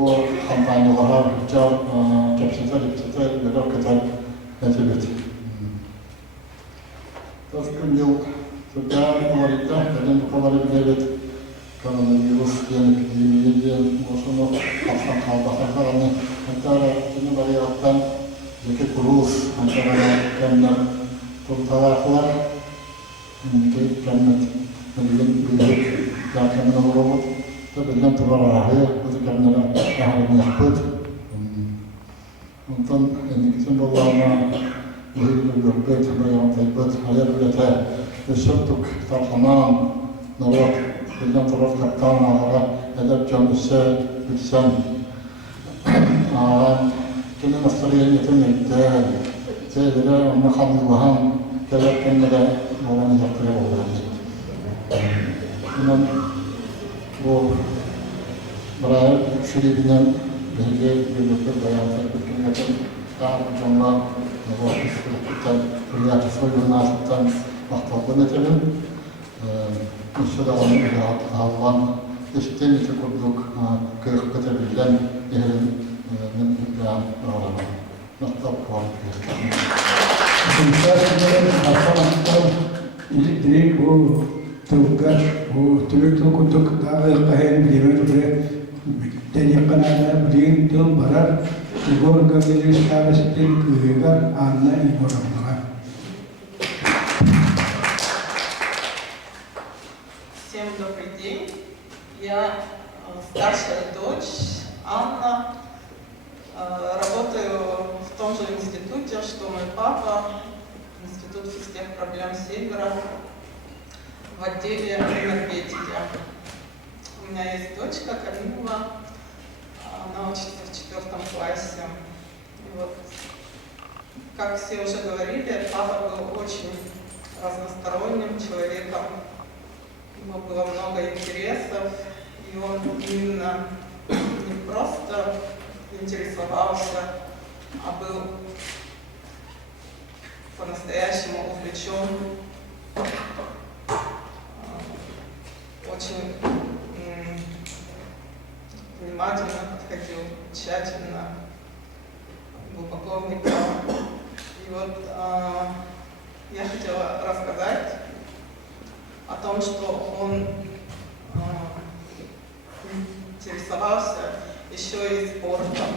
компанияларға жау кәпсетер беріп кетер әтебет. Тас күн ел бұдан оларыда бәлен бұқалары білебет коронавирус эпидемияден осыны қапсан қалбақағаны Антара күні барияттан жеке құрылыс Антара кәмнер тұлталақылар кәмнет білген кәмнер ұрылып білген тұрар ағы өзі кәмнері ағылын яқпыд. Онтан әнекесен болуына үйілі өрбет, байған тайбыд, аяр білеті өсірттік тарқанан народ Bilden taraf kaptan ağara edep canlısı bilsem Kili nasırıya yetimlikte Seydire onu hamdülühan Kelep kendine olanı yaptırı olurdu. Bunun bu Buraya şerifinin bilgi birlikte bayanlar bütünlerin Dağ canlar Bu işbirlikten Hürriyatı soyunun asıttan Vaktalığını etelim Üstü dağının ağılan eşitten içi kurduk kırık kötebilden yerin mümkün ağırlanan. Nokta puan. Константин Афанов, электрик, Тугаш, Тулик Тук, Кахен, Гривен, Телеканал, Брин, Тил, Барар, Егор Гаврилович Старостин, Кугар, Анна Егоровна. Всем добрый день. Я старшая дочь Анна. Работаю в том же институте, что мой папа, Институт физических проблем Севера, в отделе энергетики. У меня есть дочка Камила, она учится в 4 классе. И вот, как все уже говорили, папа был очень разносторонним человеком. У него было много интересов, и он именно не просто интересовался, а был по-настоящему увлечен, очень внимательно подходил, тщательно, глубоко вникал. И вот я хотела рассказать о том, что он интересовался еще и спортом.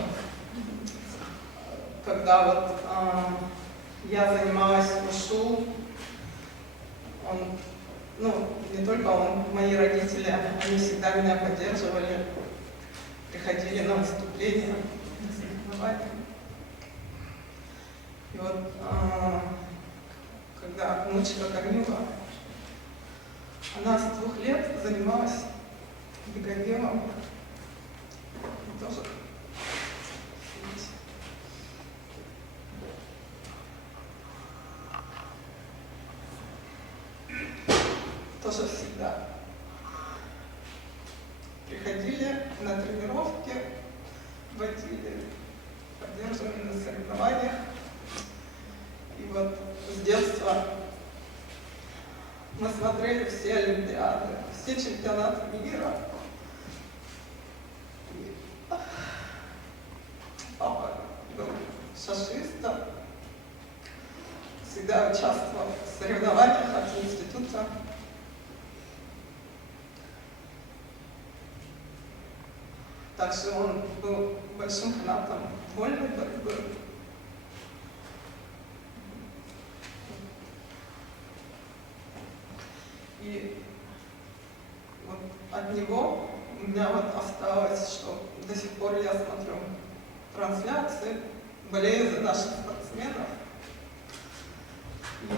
Когда вот я занималась ушу, он, не только он, мои родители, они всегда меня поддерживали, приходили на выступления, на соревнования. И вот когда внучка Камила, она с 2 лет занималась беговелом. Тоже всегда приходили на тренировки, водили, поддерживали на соревнованиях. И вот с детства мы смотрели все олимпиады, все чемпионаты мира. Папа был шашистом, всегда участвовал в соревнованиях от института. Также он был большим фанатом вольной борьбы. И вот от него у меня вот осталось, что до сих пор я смотрю трансляции, болею за наших спортсменов. И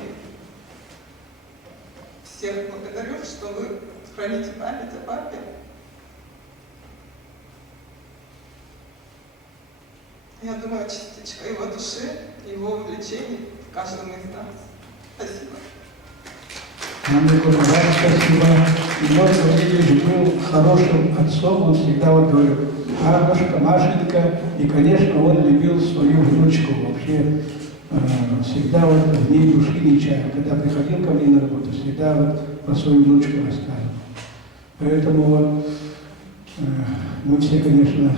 всех благодарю, что вы храните память о папе. Я думаю, частичка его души, его увлечений в каждом из нас. Спасибо. Нам спасибо. Егор Гаврилович был хорошим отцом, он всегда вот говорил, Аннушка, Машенька, и, конечно, он любил свою внучку вообще, всегда вот в ней души не чаял. Когда приходил ко мне на работу, всегда вот про свою внучку рассказывал. Поэтому вот мы все, конечно,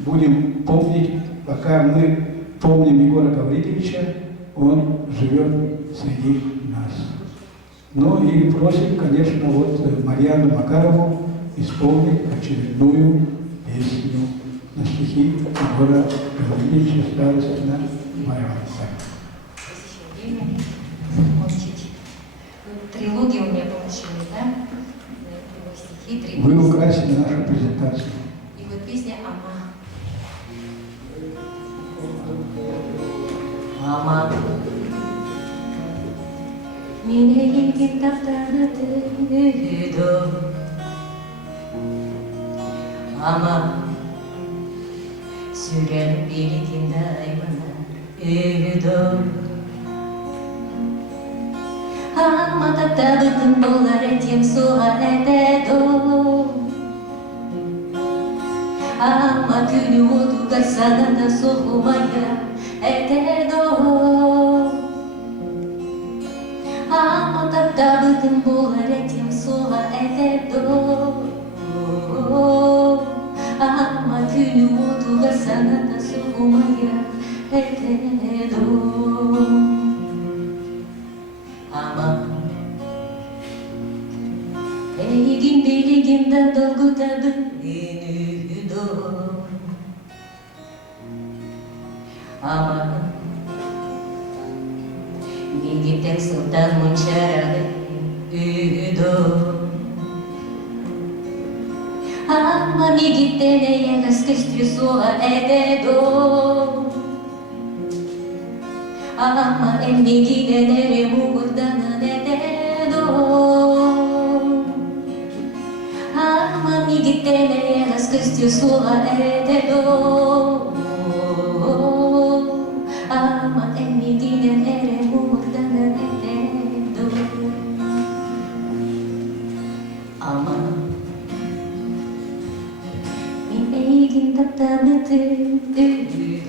будем помнить, пока мы помним Егора Гавриловича, он живет среди нас. Ну и просим, конечно, вот Марьяну Макарову исполнить очередную песню на стихи Егора Гавриловича «Старостина Байранца». Трилогия у меня получилась, да? Его стихи, 3 Вы украсили нашу презентацию. И вот песня «Ама». Меня елген таптана тыдо. Ама сүйреніп билетіндей мына үйдо. Ама таптабытын болар әтем суға әтедо. Ама күні отуға сағанда соғумая әтедо. Ама таптабытын болар әтем суға әтедо. Ама күні отуға сағанда соғумая әтедо. мигитен сылтан мунчарады үйдө. Ама мигитене ягас кыстюсуа эдедо. Ама эммигиденере мугурданан эдедо. Ама мигитене ягас кыстюсуа эдедо. Ама эммигиденере мугурданан эдедо. Ама Egin taptamatın üdü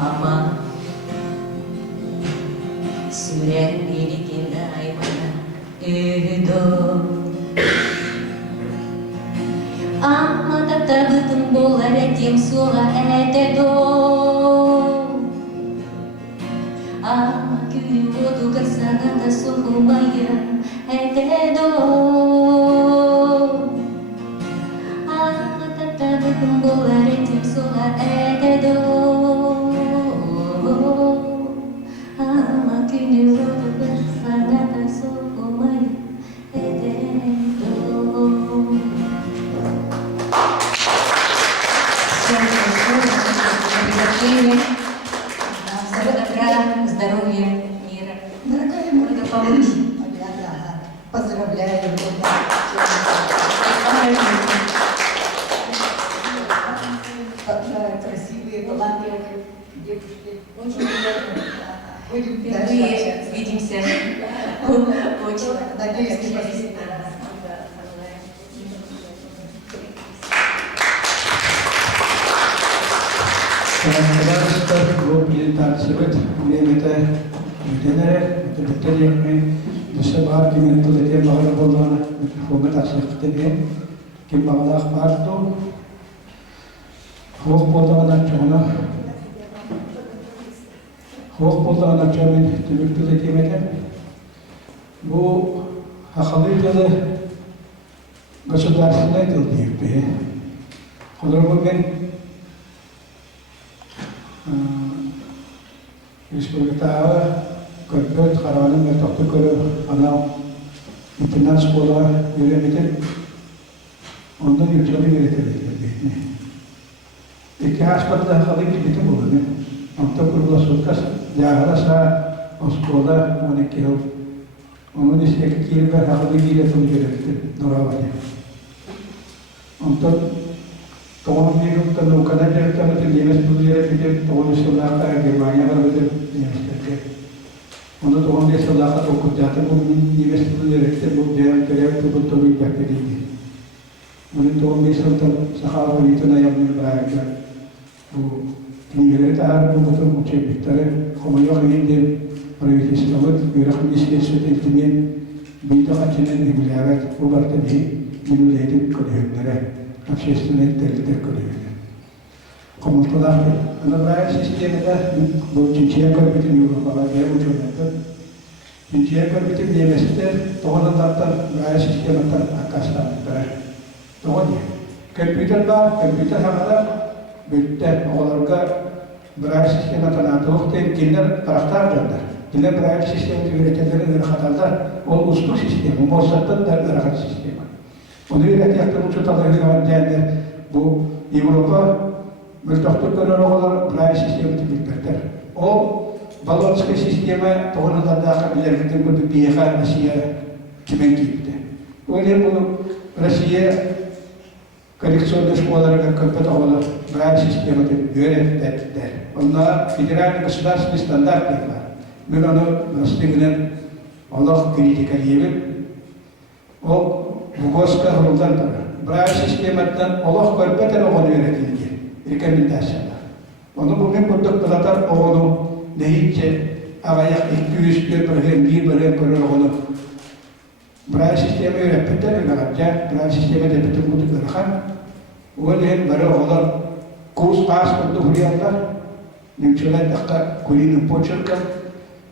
ama süren birikin daimana üdü ama taptamatın bolar etim suğa etedo ama günü vodu karsana da sokumaya etedo Bolar etim suğa etedo ama günü olur sana da soğumayı etedo. Всего добра, здоровья, мира. Дорогая благополучия. Поздравляю. Красивые, талантливые девушки. Очень приятно. Будем Впервые видимся. Очень надеюсь, Arkadaşlar bu prezentasyonu Mehmet'e ödenerek bitir yapmayın. Dışa bağır kimin tuvalete bağır olduğunu hükümet açıklıkta bir kim bağlı akbardı. Hoş bulduğuna çoğun tümürtü zekimede bu hakalıyla государственной тылдейпе. Olur bugün Respublika'ya köpüt kararının ve toptukları ana internet skola yönetimde ondan yükseli yönetildi. İki haspatta halı gibi bulundu. Anta kurula sulkas jaharasa skola 12 yıl. Onun istek kirve halı gibi yönetildi. Doravaya. Anta Tohum bir nokta kadar derken de yemek buluyla bir tohum sılaka gemanya var bir yemek. Onu tohum de sılaka okut जाते bu yemek buluyla bu değer görev bu tabi yapıldı. Onu tohum de sılaka sahabe itna yapmıyor bırakıyor. Bu niyeleri de her bu bütün uçe bitere komuyor yine arayış İslam'ın yürüyüş siyasetinden bir daha çenen bilavet bu bardağı minuleydi koyuyorlar. Общественные территории. Коммутатор. Она брает систему, да, чинчия корбитин Европа, я учу это. Чинчия корбитин неместе, тогда дата брает система тар акаста тар. Тогда компьютер ба, компьютер хамада, битте оларга брает система тар атохтен киндер тарахтар жанда. Киндер брает система тигретерин хаталда, ол устук система, мосаттан дарахат система. Onu üretiyatın uçutaları güvenceğinde bu Avrupa müstahtıkları olarak buraya sistemi tipiklerdir. O balonski sisteme toğunadan da kabilerlikten bu bir biyeğer Rusya kimen giyipti. Öyle bunu Rusya koleksiyonda şkolalara köpet olarak buraya sistemi öğrettiler. Onlar federal gıslarslı standartlar. Ben onu Rusya'nın Allah kritikaliyelim. O Bugoska huruldan para. Buraya sistemden Allah körpeter onu öğretildi. Rekomendasyonlar. Onu bugün kurduk zaten onu neyince avayak 200 bir bölüm onu. Buraya sistemi öğrettiler mi kadar? Buraya sistemi de bütün kutu kırkan. Öyle böyle onlar kurs pas kurdu huriyatlar. Nimçöler dakika kulinin poçurkan.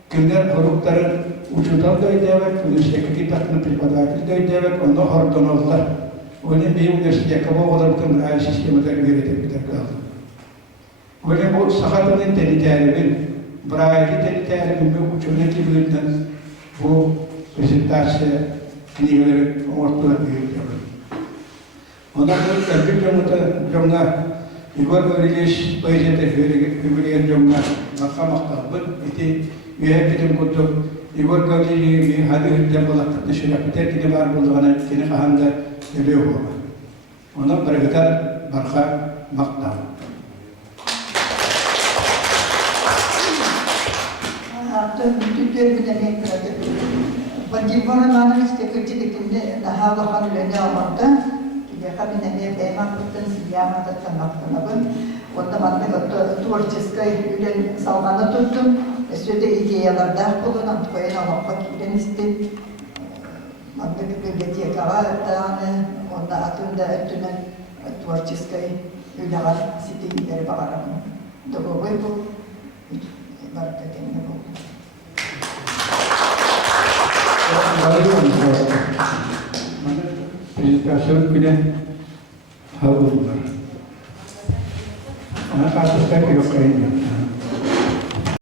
Kimler hurukların uçudan da ödemek, üniversitedeki takımın privadati de ödemek, onu hardan aldılar. Onun bir üniversiteye kabul olan bütün rayı sistemi de üretim kaldı. Öyle bu sakatının telitlerinin, brayeti telitlerinin bir uçunaki bölümden bu prezentasyon kinileri ortaya koyuyor. Ondan sonra bir cümle Igor Gavrilyevich Bayezid'e hürriyen cümle makamaktabın iti üyebilim kutu Igor Gavrilyevich hadi hürriyen bulaklıkta şirafiter kine var bulduğuna kine kahamda geliyor bu. Ona bırakıtar barka maktab. Türkiye bir demek kradı. Bacıvanın istekçilikinde daha bakan öyle almakta. Ya kabineye beğenmek için siyahada tanıktım. Onda madde tворческой ülken salgana tuttum. Söyle ideyalarda kullanan koyan almak için istek. Madde bibliotekalar tane onda atında ötünen tворческой ülken siteleri bakarım. Dolayı bu barkatın bu. Prezentasyon bile havuzlar. Ana karşı pek yok kayın.